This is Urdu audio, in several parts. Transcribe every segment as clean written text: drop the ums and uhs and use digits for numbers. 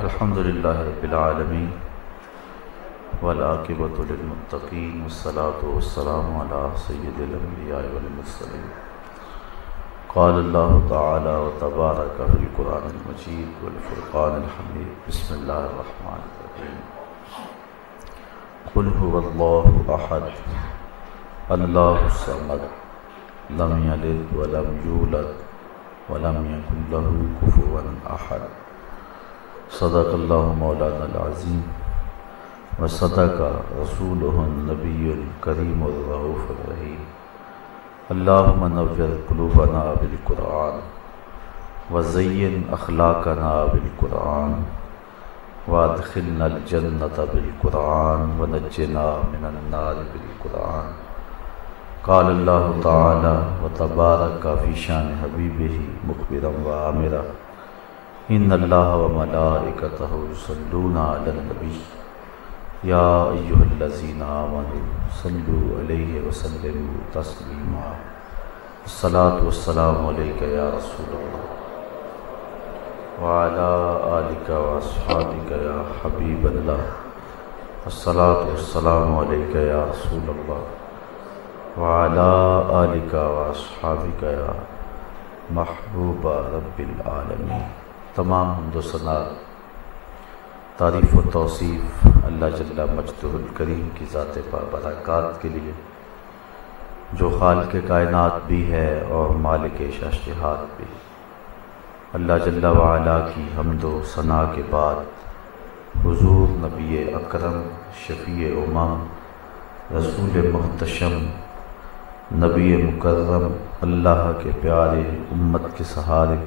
الحمد للہ رب العالمین والعاقبۃ للمتقین والصلاة والسلام علی سید الانبیاء والمرسلین قال اللہ تعالی وتبارک فی القرآن المجید والفرقان الحمید بسم اللہ الرحمن الرحیم قل هو اللہ احد اللہ الصمد لم یلد ولم یولد ولم یکن له کفوا احد صدق اللہ مولانا العظیم وصدق رسولہ النبی الکریم الرؤوف الرحیم اللہم نور قلوبنا بالقرآن وزین اخلاقنا بالقرآن وادخلنا الجنة بالقرآن ونجنا من النار بالقرآن قال اللہ تعالی وتبارک فی شان حبیبہ مخبرا وآمرا ان اللہ وملائکتہ یصلون علی النبی یا ایہا الذین آمنوا صلوا علیہ وسلموا تسلیما الصلاۃ والسلام علیک یا رسول اللہ وعلی آلک واصحابک یا حبیب اللہ الصلاۃ والسلام علیک یا رسول اللہ وعلی آلک واصحابک یا محبوب رب العالمین۔ تمام حمد و ثنا تعریف و توصیف اللہ جل مجدہ الکریم کی ذات برکات کے لیے، جو خالق کائنات بھی ہے اور مالک شہنشاہات بھی۔ اللہ جل وعلا کی حمد و ثنا کے بعد حضور نبی اکرم شفیع امم رسول محتشم نبی مکرم اللہ کے پیارے امت کے سہارے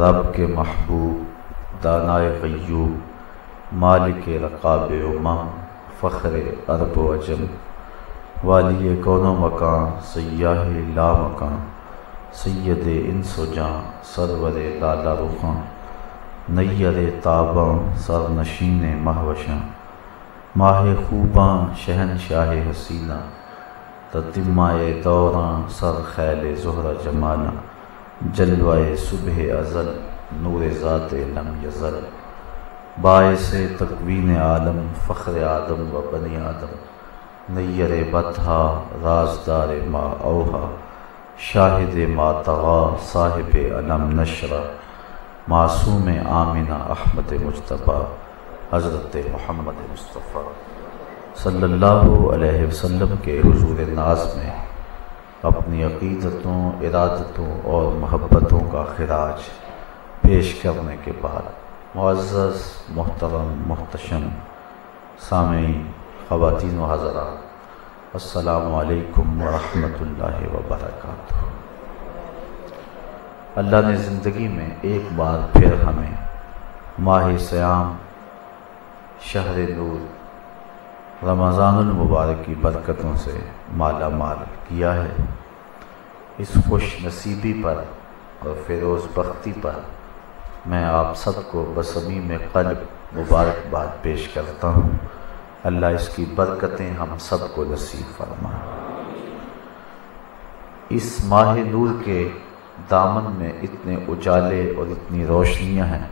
رب کے محبوب دانائے غیوب مالک رقاب امم فخر عرب و عجم والی کون و مکان سیاہ لا مکان سید انس و جاں سرور لالا رخاں نیر تاباں سرنشین مہوشاں ماہ خوباں شہنشاہ حسینہ تتمہ دوراں سر خیل زہرہ جمالہ جلوہ صبح ازل نور ذات لم یزل باعث تکوین عالم فخر آدم و بنی آدم نیر بطحا رازدار ما اوہا شاہد ما طغا صاحب علم نشرہ معصوم آمنہ احمد مجتبیٰ حضرت محمد مصطفیٰ صلی اللہ علیہ وسلم کے حضور ناز میں اپنی عقیدتوں ارادتوں اور محبتوں کا خراج پیش کرنے کے بعد معزز محترم محتشم سامعین خواتین و حضرات السلام علیکم ورحمۃ اللہ وبرکاتہ۔ اللہ نے زندگی میں ایک بار پھر ہمیں ماہ صیام شہر نور رمضان المبارک کی برکتوں سے مالا مال کیا ہے۔ اس خوش نصیبی پر اور فیروز بختی پر میں آپ سب کو بصمیم قلب مبارکباد پیش کرتا ہوں۔ اللہ اس کی برکتیں ہم سب کو نصیب فرمائے۔ اس ماہ نور کے دامن میں اتنے اجالے اور اتنی روشنیاں ہیں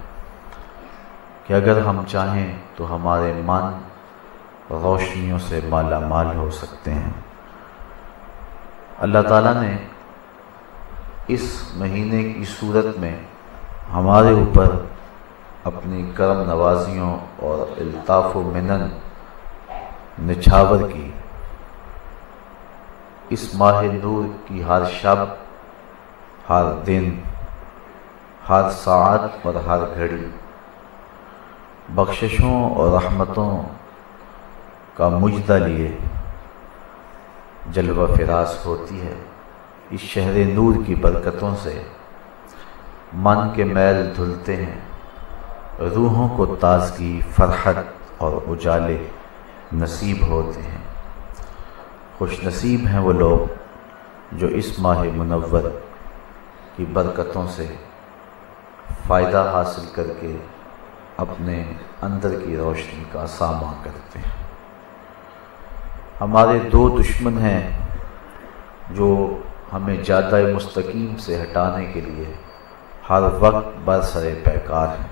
کہ اگر ہم چاہیں تو ہمارے من روشنیوں سے مالا مال ہو سکتے ہیں۔ اللہ تعالیٰ نے اس مہینے کی صورت میں ہمارے اوپر اپنی کرم نوازیوں اور الطاف و منن نچھاور کی۔ اس ماہ نور کی ہر شب، ہر دن، ہر ساعت اور ہر گھڑی بخششوں اور رحمتوں کا مجدہ لیے جلوہ فراز ہوتی ہے۔ اس شہر نور کی برکتوں سے من کے میل دھلتے ہیں، روحوں کو تازگی، فرحت اور اجالے نصیب ہوتے ہیں۔ خوش نصیب ہیں وہ لوگ جو اس ماہ منور کی برکتوں سے فائدہ حاصل کر کے اپنے اندر کی روشنی کا ساماں کرتے ہیں۔ ہمارے دو دشمن ہیں جو ہمیں جادہ مستقیم سے ہٹانے کے لیے ہر وقت برسر پیکار ہیں۔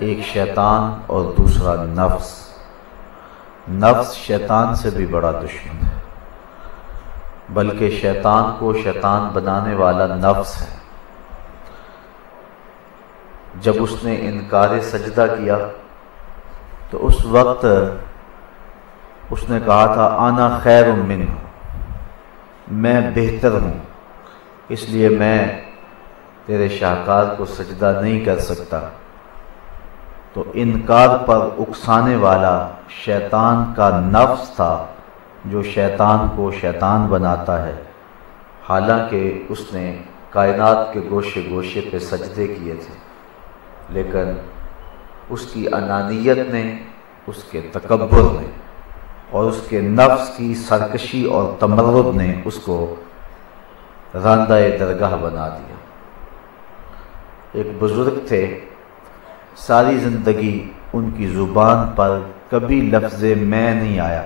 ایک شیطان اور دوسرا نفس۔ نفس شیطان سے بھی بڑا دشمن ہے، بلکہ شیطان کو شیطان بنانے والا نفس ہے۔ جب اس نے انکار سجدہ کیا تو اس وقت اس نے کہا تھا انا خیر منہ، میں بہتر ہوں، اس لیے میں تیرے شاہکار کو سجدہ نہیں کر سکتا۔ تو انکار پر اکسانے والا شیطان کا نفس تھا جو شیطان کو شیطان بناتا ہے، حالانکہ اس نے کائنات کے گوشے گوشے پہ سجدے کیے تھے، لیکن اس کی انانیت نے، اس کے تکبر نے اور اس کے نفس کی سرکشی اور تمرد نے اس کو راندہ درگاہ بنا دیا۔ ایک بزرگ تھے، ساری زندگی ان کی زبان پر کبھی لفظ میں نہیں آیا۔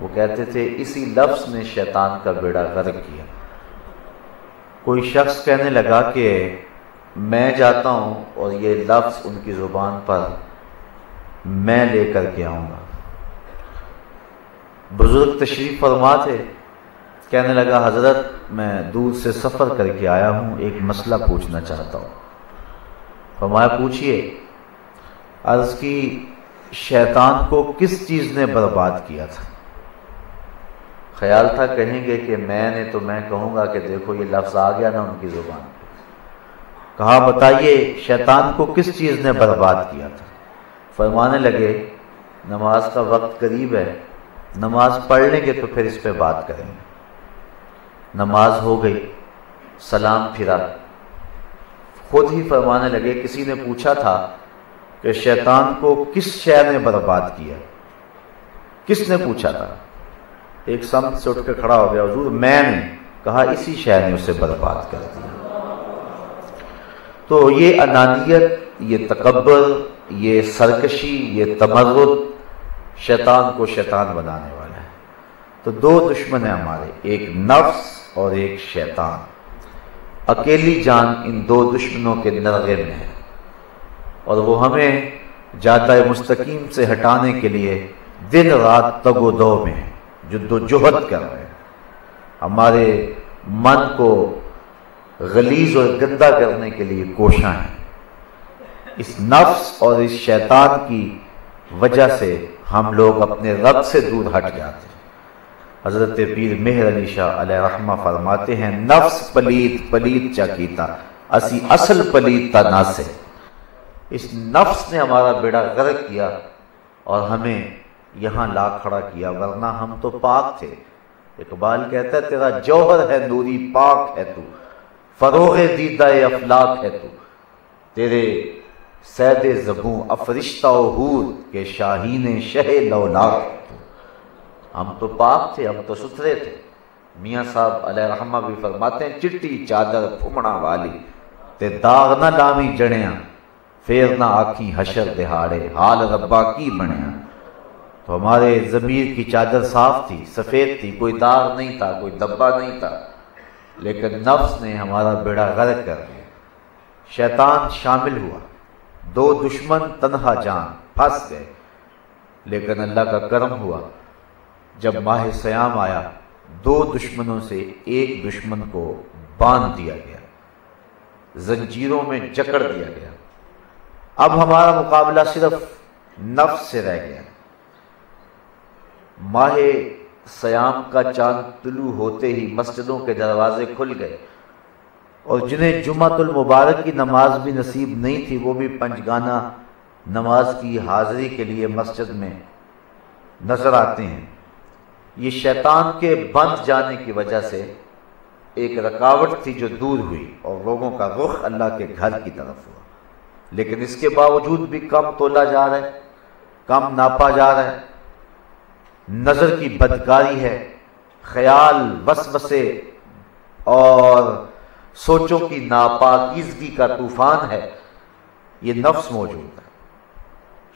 وہ کہتے تھے اسی لفظ نے شیطان کا بیڑا غرق کیا۔ کوئی شخص کہنے لگا کہ میں جاتا ہوں اور یہ لفظ ان کی زبان پر میں لے کر کے آؤں گا۔ بزرگ تشریف فرما تھے، کہنے لگا حضرت میں دور سے سفر کر کے آیا ہوں، ایک مسئلہ پوچھنا چاہتا ہوں۔ فرمایا پوچھئے۔ عرض کی شیطان کو کس چیز نے برباد کیا تھا؟ خیال تھا کہیں گے کہ میں نے، تو میں کہوں گا کہ دیکھو یہ لفظ آ گیا نا ان کی زبان پہ۔ کہا بتائیے شیطان کو کس چیز نے برباد کیا تھا؟ فرمانے لگے نماز کا وقت قریب ہے، نماز پڑھ لیں گے تو پھر اس پہ بات کریں گے۔ نماز ہو گئی، سلام پھرا، خود ہی فرمانے لگے کسی نے پوچھا تھا کہ شیطان کو کس شے نے برباد کیا؟ کس نے پوچھا تھا؟ ایک سمت سے اٹھ کے کھڑا ہو گیا، حضور میں نے۔ کہا اسی شے نے اسے برباد کر دیا۔ تو یہ انانیت، یہ تکبر، یہ سرکشی، یہ تمرد شیطان کو شیطان بنانے والا ہے۔ تو دو دشمن ہیں ہمارے، ایک نفس اور ایک شیطان۔ اکیلی جان ان دو دشمنوں کے نرغے میں ہے، اور وہ ہمیں جادہ مستقیم سے ہٹانے کے لیے دن رات تگ و دو میں ہیں، جد و جہد کر رہے ہیں، ہمارے من کو غلیظ اور گندا کرنے کے لیے کوشاں ہیں۔ اس نفس اور اس شیطان کی وجہ سے ہم لوگ اپنے رب سے دور ہٹ جاتے ہیں۔ حضرت پیر مہر علی شاہ علیہ رحمہ فرماتے ہیں نفس پلیت پلیت چا کیتا اسی اصل پلیت تا نہ سے۔ اس نفس نے ہمارا بیڑا غرق کیا اور ہمیں یہاں لا کھڑا کیا، ورنہ ہم تو پاک تھے۔ اقبال کہتا ہے تیرا جوہر ہے نوری پاک ہے تو، فروغ دیدہ افلاک ہے تو، تیرے سید زبوں افرشتہ و حور کے شاہین شہ لولاک ہے تو۔ ہم تو پاک تھے، ہم تو ستھرے تھے۔ میاں صاحب علیہ رحمہ بھی فرماتے ہیں چٹی چادر پھمڑا والی تے داغ نہ لامی جڑیاں، پھر نہ آکھی حشر دہاڑے حال ربا کی بنیا۔ تو ہمارے ضمیر کی چادر صاف تھی، سفید تھی، کوئی داغ نہیں تھا، کوئی دبا نہیں تھا، لیکن نفس نے ہمارا بیڑا غرق کر دیا۔ شیطان شامل ہوا، دو دشمن تنہا جان پھنس گئے، لیکن اللہ کا کرم ہوا، جب ماہ سیام آیا دو دشمنوں سے ایک دشمن کو باندھ دیا گیا، زنجیروں میں جکڑ دیا گیا۔ اب ہمارا مقابلہ صرف نفس سے رہ گیا۔ ماہ سیام کا چاند طلوع ہوتے ہی مسجدوں کے دروازے کھل گئے، اور جنہیں جمعۃ المبارک کی نماز بھی نصیب نہیں تھی وہ بھی پنجگانہ نماز کی حاضری کے لیے مسجد میں نظر آتے ہیں۔ یہ شیطان کے بند جانے کی وجہ سے ایک رکاوٹ تھی جو دور ہوئی اور لوگوں کا رخ اللہ کے گھر کی طرف ہوا، لیکن اس کے باوجود بھی کم تولا جا رہا ہے، کم ناپا جا رہا ہے۔ نظر کی بدکاری ہے، خیال، وسوسے اور سوچوں کی ناپاکیزگی کا طوفان ہے، یہ نفس موجود ہے۔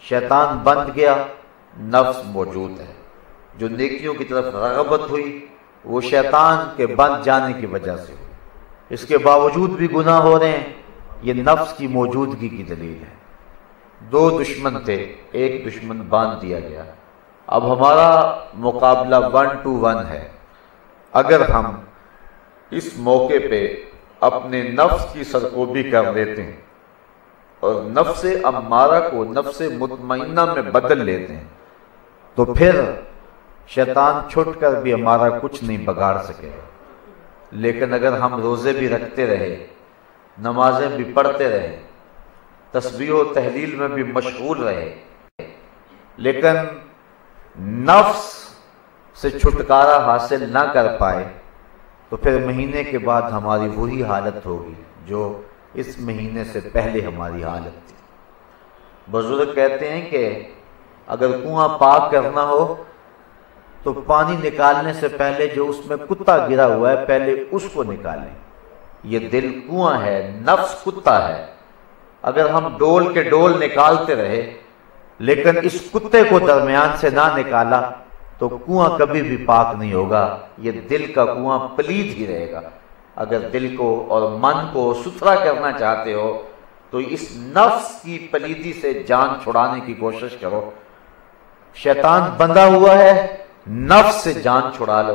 شیطان بند گیا، نفس موجود ہے۔ جو نیکیوں کی طرف رغبت ہوئی وہ شیطان کے بند جانے کی وجہ سے ہوئی، اس کے باوجود بھی گناہ ہو رہے ہیں، یہ نفس کی موجودگی کی دلیل ہے۔ دو دشمن تھے، ایک دشمن باندھ دیا گیا، اب ہمارا مقابلہ 1 to 1 ہے۔ اگر ہم اس موقع پہ اپنے نفس کی سرکوبی کر لیتے ہیں اور نفس امارہ کو نفس مطمئنہ میں بدل لیتے ہیں تو پھر شیطان چھٹ کر بھی ہمارا کچھ نہیں بگاڑ سکے۔ لیکن اگر ہم روزے بھی رکھتے رہے، نمازیں بھی پڑھتے رہے، تسبیح و تحلیل میں بھی مشغول رہے، لیکن نفس سے چھٹکارا حاصل نہ کر پائے تو پھر مہینے کے بعد ہماری وہی حالت ہوگی جو اس مہینے سے پہلے ہماری حالت تھی۔ بزرگ کہتے ہیں کہ اگر کنواں پاک کرنا ہو تو پانی نکالنے سے پہلے جو اس میں کتا گرا ہوا ہے پہلے اس کو نکالیں۔ یہ دل کنواں ہے، نفس کتا ہے۔ اگر ہم ڈول کے ڈول نکالتے رہے لیکن اس کتے کو درمیان سے نہ نکالا تو کنواں کبھی بھی پاک نہیں ہوگا، یہ دل کا کنواں پلید ہی رہے گا۔ اگر دل کو اور من کو ستھرا کرنا چاہتے ہو تو اس نفس کی پلیدی سے جان چھڑانے کی کوشش کرو۔ شیطان بندھا ہوا ہے، نفس سے جان چھڑا لو،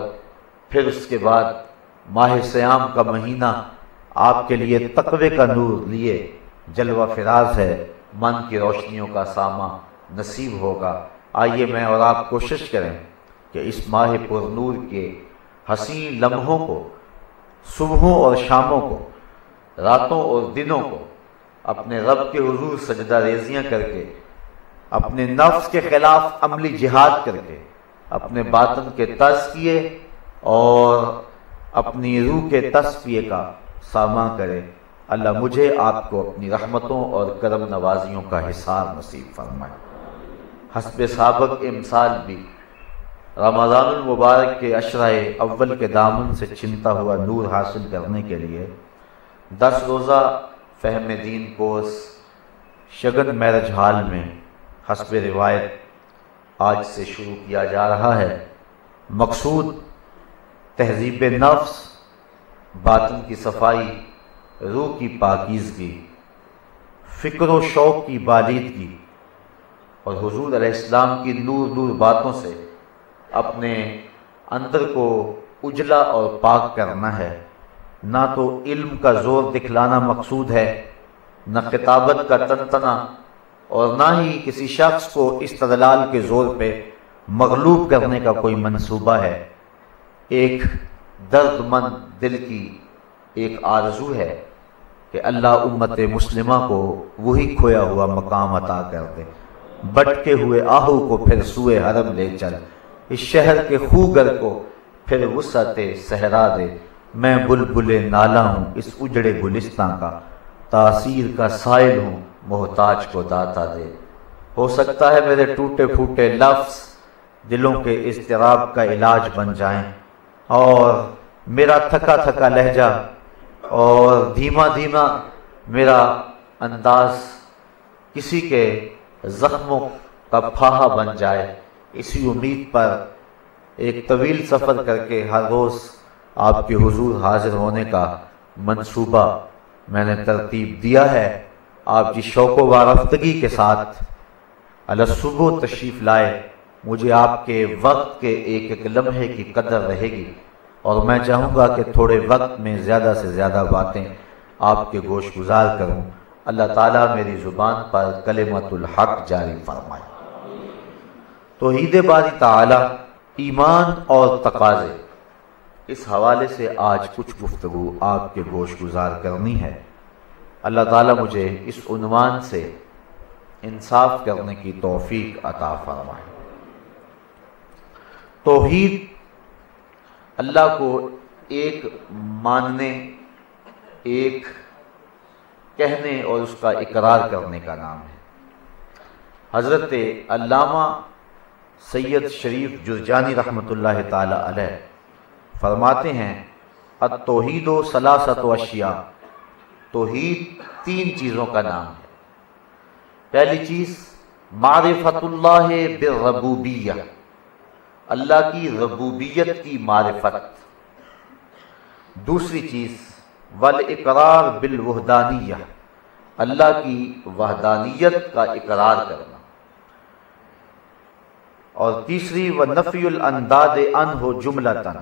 پھر اس کے بعد ماہ سیام کا مہینہ آپ کے لیے تقوی کا نور لیے جلوہ فراز ہے، من کی روشنیوں کا سامہ نصیب ہوگا۔ آئیے میں اور آپ کوشش کریں کہ اس ماہ پر نور کے حسین لمحوں کو، صبحوں اور شاموں کو، راتوں اور دنوں کو اپنے رب کے حضور سجدہ ریزیاں کر کے، اپنے نفس کے خلاف عملی جہاد کر کے، اپنے باطن کے تزکیے اور اپنی روح کے تصفیے کا ساماں کرے۔ اللہ مجھے آپ کو اپنی رحمتوں اور کرم نوازیوں کا حصار نصیب فرمائے۔ حسب سابق امثال بھی رمضان المبارک کے عشرہ اول کے دامن سے چھنتا ہوا نور حاصل کرنے کے لیے 10 روزہ فہم دین کورس شگن میرج ہال میں حسب روایت آج سے شروع کیا جا رہا ہے۔ مقصود تہذیب نفس، باطن کی صفائی، روح کی پاکیزگی، فکر و شوق کی بالیدگی اور حضور علیہ السلام کی نور نور باتوں سے اپنے اندر کو اجلا اور پاک کرنا ہے۔ نہ تو علم کا زور دکھلانا مقصود ہے، نہ خطابت کا تنتنا، اور نہ ہی کسی شخص کو استدلال کے زور پہ مغلوب کرنے کا کوئی منصوبہ ہے۔ ایک درد مند دل کی ایک آرزو ہے کہ اللہ امت مسلمہ کو وہی کھویا ہوا مقام عطا کر دے۔ بٹکے ہوئے آہو کو پھر سوئے حرم لے چل، اس شہر کے خوگر کو پھر وسعت صحرا دے۔ میں بلبل نالا ہوں اس اجڑے گلستاں کا، تاثیر کا سائل ہوں محتاج کو داتا دے۔ ہو سکتا ہے میرے ٹوٹے پھوٹے لفظ دلوں کے اضطراب کا علاج بن جائیں، اور میرا تھکا تھکا لہجہ اور دھیما دھیما میرا انداز کسی کے زخموں کا پھاہا بن جائے۔ اسی امید پر ایک طویل سفر کر کے ہر روز آپ کے حضور حاضر ہونے کا منصوبہ میں نے ترتیب دیا ہے۔ آپ جس شوق و وارفتگی کے ساتھ صبح تشریف لائے، مجھے آپ کے وقت کے ایک ایک لمحے کی قدر رہے گی، اور میں چاہوں گا کہ تھوڑے وقت میں زیادہ سے زیادہ باتیں آپ کے گوش گزار کروں۔ اللہ تعالیٰ میری زبان پر کلمت الحق جاری فرمائے۔ توحید باری تعالیٰ، ایمان اور تقاضے، اس حوالے سے آج کچھ گفتگو آپ کے گوش گزار کرنی ہے۔ اللہ تعالیٰ مجھے اس عنوان سے انصاف کرنے کی توفیق عطا فرمائے۔ توحید اللہ کو ایک ماننے، ایک کہنے اور اس کا اقرار کرنے کا نام ہے۔ حضرت علامہ سید شریف جرجانی رحمۃ اللہ تعالی علیہ فرماتے ہیں، التوحید ثلاثۃ اشیاء، توحید 3 چیزوں کا نام ہے۔ پہلی چیز معرفت اللہ بالربوبیہ، اللہ کی ربوبیت کی معرفت۔ دوسری چیز والاقرار بالوحدانیہ، اللہ کی وحدانیت کا اقرار کرنا، اور تیسری وَنَفْيُ الْأَنْدَادِ عَنْهُ جُمْلَةً،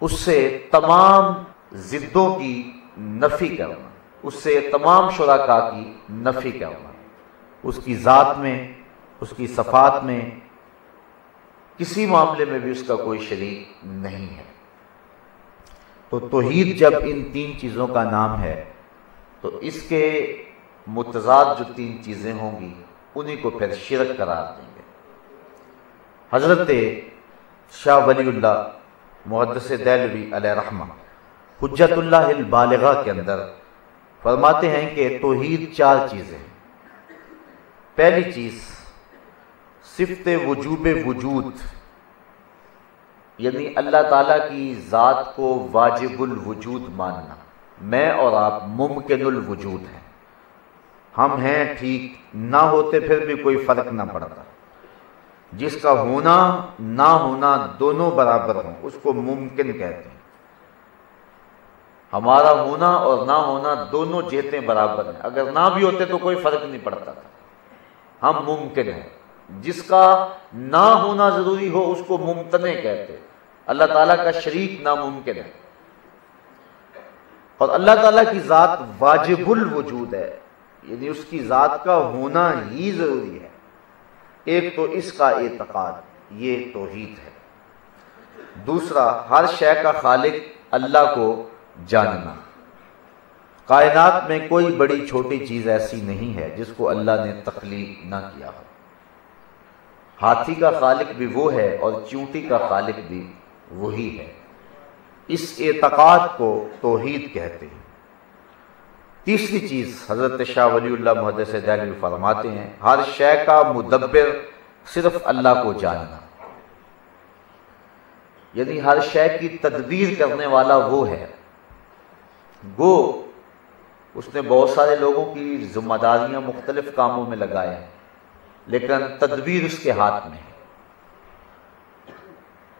اس سے تمام ضدوں کی نفی کرنا، اس سے تمام شرکاء کی نفی کرنا، اس کی ذات میں، اس کی صفات میں، کسی معاملے میں بھی اس کا کوئی شریک نہیں ہے۔ تو توحید جب ان تین چیزوں کا نام ہے تو اس کے متضاد جو تین چیزیں ہوں گی انہی کو پھر شرک قرار دیں گے۔ حضرت شاہ ولی اللہ محدث دہلوی علیہ رحمہ حجت اللہ البالغہ کے اندر فرماتے ہیں کہ توحید چار چیزیں ہیں۔ پہلی چیز صفت وجوب وجود، یعنی اللہ تعالیٰ کی ذات کو واجب الوجود ماننا۔ میں اور آپ ممکن الوجود ہیں، ہم ہیں ٹھیک، نہ ہوتے پھر بھی کوئی فرق نہ پڑتا۔ جس کا ہونا نہ ہونا دونوں برابر ہوں اس کو ممکن کہتے ہیں۔ ہمارا ہونا اور نہ ہونا دونوں جہتیں برابر ہیں، اگر نہ بھی ہوتے تو کوئی فرق نہیں پڑتا تھا، ہم ممکن ہیں۔ جس کا نہ ہونا ضروری ہو اس کو ممتنع کہتے ہیں۔ اللہ تعالیٰ کا شریک ناممکن ہے، اور اللہ تعالیٰ کی ذات واجب الوجود ہے، یعنی اس کی ذات کا ہونا ہی ضروری ہے۔ ایک تو اس کا اعتقاد، یہ توحید ہے۔ دوسرا ہر شے کا خالق اللہ کو جاننا۔ کائنات میں کوئی بڑی چھوٹی چیز ایسی نہیں ہے جس کو اللہ نے تخلیق نہ کیا ہو۔ ہاتھی کا خالق بھی وہ ہے اور چونٹی کا خالق بھی وہی ہے۔ اس اعتقاد کو توحید کہتے ہیں۔ تیسری چیز حضرت شاہ ولی اللہ محدث دہلوی فرماتے ہیں ہر شے کا مدبر صرف اللہ کو جاننا، یعنی ہر شے کی تدبیر کرنے والا وہ ہے۔ گو اس نے بہت سارے لوگوں کی ذمہ داریاں مختلف کاموں میں لگائے ہیں، لیکن تدبیر اس کے ہاتھ میں ہے۔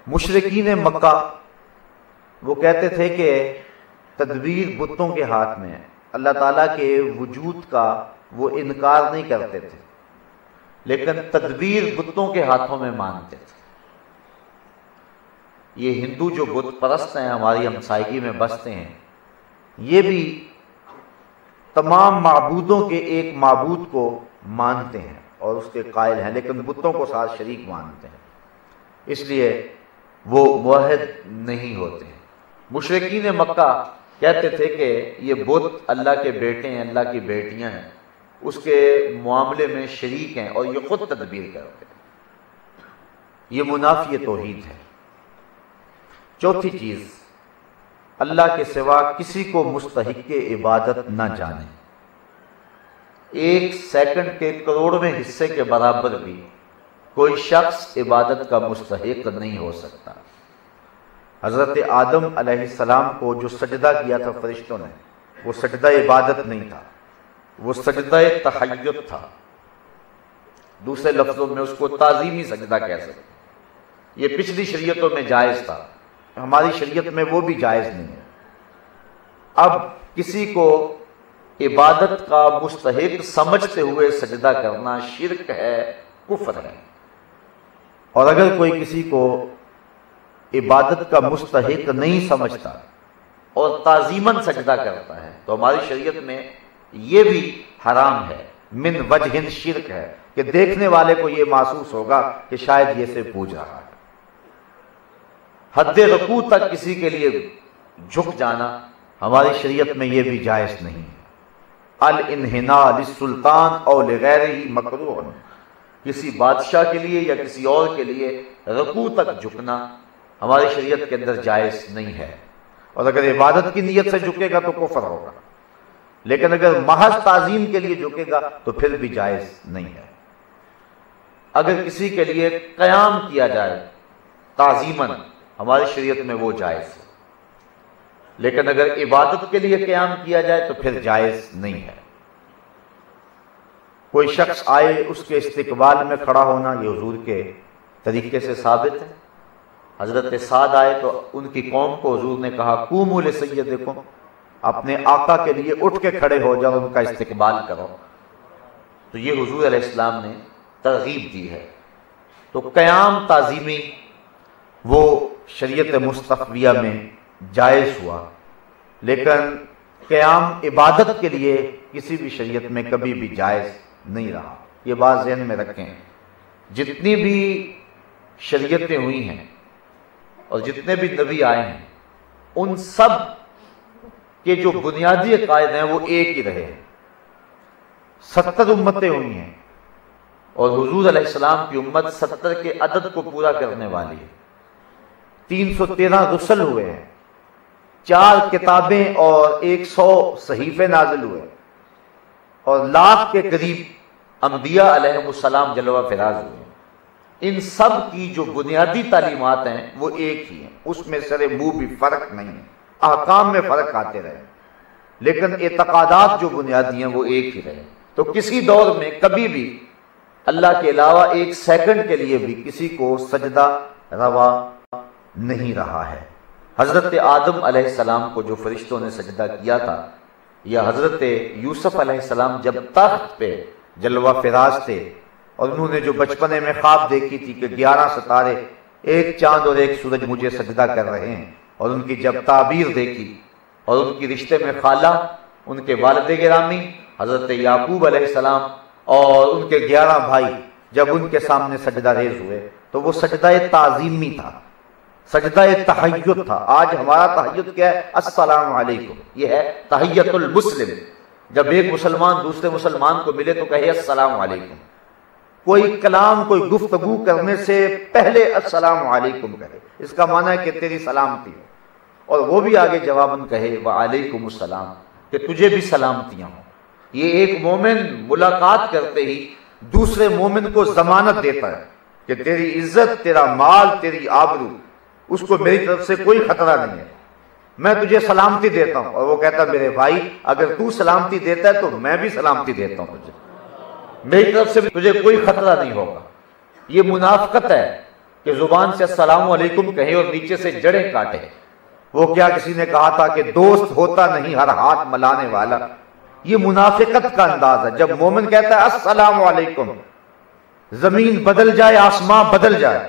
مشرکین مکہ وہ کہتے تھے کہ تدبیر بتوں کے ہاتھ میں ہے، اللہ تعالیٰ کے وجود کا وہ انکار نہیں کرتے تھے، لیکن تدبیر بتوں کے ہاتھوں میں مانتے تھے۔ یہ ہندو جو بت پرست ہیں، ہماری ہمسائیگی میں بستے ہیں، یہ بھی تمام معبودوں کے ایک معبود کو مانتے ہیں اور اس کے قائل ہیں، لیکن بتوں کو ساتھ شریک مانتے ہیں، اس لیے وہ موحد نہیں ہوتے ہیں۔ مشرکین مکہ کہتے تھے کہ یہ بت اللہ کے بیٹے ہیں، اللہ کی بیٹیاں ہیں، اس کے معاملے میں شریک ہیں اور یہ خود تدبیر کرتے ہیں۔ یہ منافی توحید ہے۔ چوتھی چیز اللہ کے سوا کسی کو مستحق عبادت نہ جانے، ایک سیکنڈ کے کروڑویں حصے کے برابر بھی کوئی شخص عبادت کا مستحق نہیں ہو سکتا۔ حضرت آدم علیہ السلام کو جو سجدہ کیا تھا فرشتوں نے، وہ سجدہ عبادت نہیں تھا، وہ سجدہ تحیت تھا۔ دوسرے لفظوں میں اس کو تعظیمی سجدہ کہہ سکتے۔ یہ پچھلی شریعتوں میں جائز تھا، ہماری شریعت میں وہ بھی جائز نہیں ہے۔ اب کسی کو عبادت کا مستحق سمجھتے ہوئے سجدہ کرنا شرک ہے، کفر ہے، اور اگر کوئی کسی کو عبادت کا مستحق نہیں سمجھتا اور تعظیماً سجدہ کرتا ہے تو ہماری شریعت میں یہ بھی حرام ہے، من وجہ شرک ہے، کہ دیکھنے والے کو یہ محسوس ہوگا کہ شاید یہ سے پوج رہا ہے۔ حد رکوع تک کسی کے لیے جھک جانا ہماری شریعت میں یہ بھی جائز نہیں ہے۔ الانحناء للسلطان او لغیرہ مکروہ، کسی بادشاہ کے لیے یا کسی اور کے لیے رکوع تک جھکنا ہماری شریعت کے اندر جائز نہیں ہے، اور اگر عبادت کی نیت سے جھکے گا تو کفر ہوگا، لیکن اگر محض تعظیم کے لیے جھکے گا تو پھر بھی جائز نہیں ہے۔ اگر کسی کے لیے قیام کیا جائے تعظیماً ہماری شریعت میں وہ جائز ہے، لیکن اگر عبادت کے لیے قیام کیا جائے تو پھر جائز نہیں ہے۔ کوئی شخص آئے اس کے استقبال میں کھڑا ہونا یہ حضور کے طریقے سے ثابت ہے۔ حضرت سعد آئے تو ان کی قوم کو حضور نے کہا قوموا لسیدکم، اپنے آقا کے لیے اٹھ کے کھڑے ہو جاؤ، ان کا استقبال کرو۔ تو یہ حضور علیہ السلام نے ترغیب دی ہے۔ تو قیام تعظیمی وہ شریعت مصطفیہ میں جائز ہوا، لیکن قیام عبادت کے لیے کسی بھی شریعت میں کبھی بھی جائز نہیں رہا۔ یہ بات ذہن میں رکھیں، جتنی بھی شریعتیں ہوئی ہیں اور جتنے بھی نبی آئے ہیں، ان سب کے جو بنیادی عقائد ہیں وہ ایک ہی رہے ہیں۔ 70 امتیں ہوئی ہیں اور حضور علیہ السلام کی امت 70 کے عدد کو پورا کرنے والی ہے۔ 313 رسل ہوئے ہیں، 4 کتابیں اور 100 صحیفے نازل ہوئے، اور لاکھ کے قریب انبیاء علیہ السلام جلوہ فراز ہوئے۔ ان سب کی جو بنیادی تعلیمات ہیں وہ ایک ہی ہیں، اس میں سر منہ بھی فرق نہیں ہے۔ احکام میں فرق آتے رہے لیکن اعتقادات جو بنیادی ہیں وہ ایک ہی رہے۔ تو کسی دور میں کبھی بھی اللہ کے علاوہ ایک سیکنڈ کے لیے بھی کسی کو سجدہ روا نہیں رہا ہے۔ حضرت آدم علیہ السلام کو جو فرشتوں نے سجدہ کیا تھا، یا حضرت یوسف علیہ السلام جب تخت پہ جلوہ فراز تھے اور انہوں نے جو بچپنے میں خواب دیکھی تھی کہ 11 ستارے، ایک چاند اور ایک سورج مجھے سجدہ کر رہے ہیں، اور ان کی جب تعبیر دیکھی اور ان کی رشتے میں خالہ، ان کے والد گرامی حضرت یعقوب علیہ السلام اور ان کے 11 بھائی جب ان کے سامنے سجدہ ریز ہوئے تو وہ سجدہ تعظیمی تھا، سجدہ تحیت تھا۔ آج ہمارا تحیت کیا ہے؟ السلام علیکم، یہ ہے تحیت المسلم۔ جب ایک مسلمان دوسرے مسلمان کو ملے تو کہے السلام علیکم۔ کوئی کلام، کوئی گفتگو کرنے سے پہلے السلام علیکم کہے، اس کا معنی ہے کہ تیری سلامتی ہو، اور وہ بھی آگے جواباً کہے وعلیکم السلام، کہ تجھے بھی سلامتیاں ہوں۔ یہ ایک مومن ملاقات کرتے ہی دوسرے مومن کو ضمانت دیتا ہے کہ تیری عزت، تیرا مال، تیری آبرو، اس کو میری طرف سے کوئی خطرہ نہیں ہے، میں تجھے سلامتی دیتا ہوں۔ اور وہ کہتا ہے میرے بھائی اگر تو سلامتی دیتا ہے تو میں بھی سلامتی دیتا ہوں تجھے، میری طرف سے تجھے کوئی خطرہ نہیں ہوگا۔ یہ منافقت ہے کہ زبان سے السلام علیکم کہے اور نیچے سے جڑیں کاٹے۔ وہ کیا کسی نے کہا تھا کہ دوست ہوتا نہیں ہر ہاتھ ملانے والا، یہ منافقت کا انداز ہے۔ جب مومن کہتا ہے السلام علیکم، زمین بدل جائے، آسمان بدل جائے،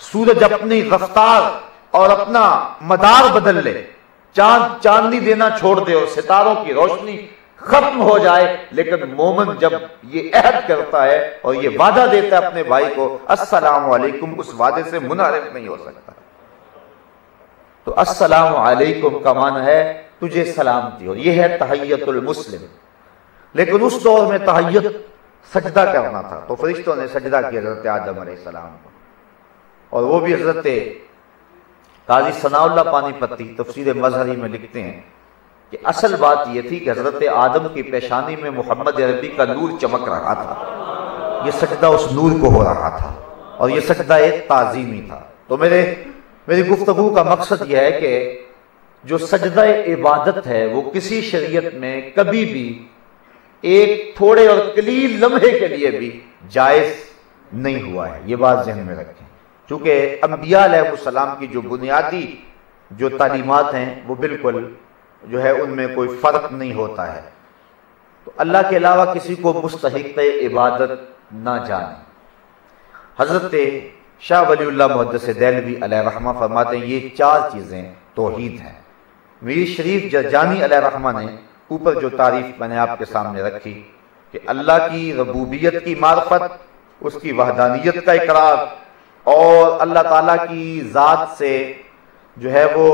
سورج اپنی رفتار اور اپنا مدار بدل لے، چاند چاندنی دینا چھوڑ دے اور ستاروں کی روشنی ختم ہو جائے، لیکن مومن جب یہ عہد کرتا ہے اور یہ وعدہ دیتا ہے اپنے بھائی کو السلام علیکم، اس وعدے سے منحرف نہیں ہو سکتا۔ تو السلام علیکم کا معنی ہے تجھے سلامتی ہو، یہ ہے تحیت المسلم۔ لیکن اس دور میں تحیت سجدہ کرنا تھا، تو فرشتوں نے سجدہ کیا حضرت آدم علیہ السلام کو، اور وہ بھی حضرت قاضی ثناء اللہ پانی پتی تفسیر مظہری میں لکھتے ہیں کہ اصل بات یہ تھی کہ حضرت آدم کی پیشانی میں محمد عربی کا نور چمک رہا تھا، یہ سجدہ اس نور کو ہو رہا تھا، اور یہ سجدہ ایک تعظیمی تھا۔ تو میری گفتگو کا مقصد یہ ہے کہ جو سجدہ عبادت ہے وہ کسی شریعت میں کبھی بھی ایک تھوڑے اور قلیل لمحے کے لیے بھی جائز نہیں ہوا ہے، یہ بات ذہن میں رکھیں۔ چونکہ انبیاء علیہ السلام کی جو بنیادی جو تعلیمات ہیں وہ بالکل جو ہے ان میں کوئی فرق نہیں ہوتا ہے۔ تو اللہ کے علاوہ کسی کو مستحق عبادت نہ جانے۔ حضرت شاہ ولی اللہ محدث دہلوی علیہ رحمہ فرماتے ہیں یہ 4 چیزیں توحید ہیں۔ میر شریف جرجانی علیہ رحمہ نے اوپر جو تعریف میں نے آپ کے سامنے رکھی کہ اللہ کی ربوبیت کی معرفت، اس کی وحدانیت کا اقرار، اور اللہ تعالیٰ کی ذات سے جو ہے وہ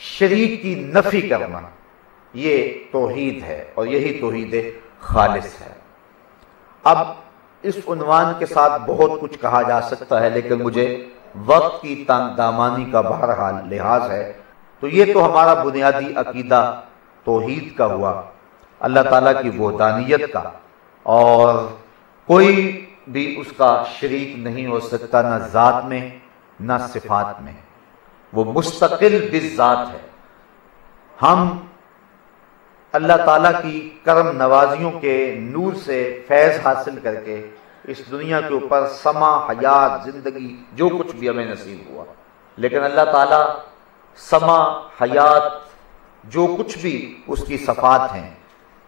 شریک کی نفی کرنا، یہ توحید ہے، اور یہی توحید خالص ہے۔ اب اس عنوان کے ساتھ بہت کچھ کہا جا سکتا ہے، لیکن مجھے وقت کی تنگ دامانی کا بہرحال لحاظ ہے، تو یہ تو ہمارا بنیادی عقیدہ توحید کا ہوا، اللہ تعالیٰ کی وحدانیت کا، اور کوئی بھی اس کا شریک نہیں ہو سکتا، نہ ذات میں نہ صفات میں، وہ مستقل بالذات ہے۔ ہم اللہ تعالیٰ کی کرم نوازیوں کے نور سے فیض حاصل کر کے اس دنیا کے اوپر سما، حیات، زندگی، جو کچھ بھی ہمیں نصیب ہوا، لیکن اللہ تعالیٰ سما، حیات، جو کچھ بھی اس کی صفات ہیں،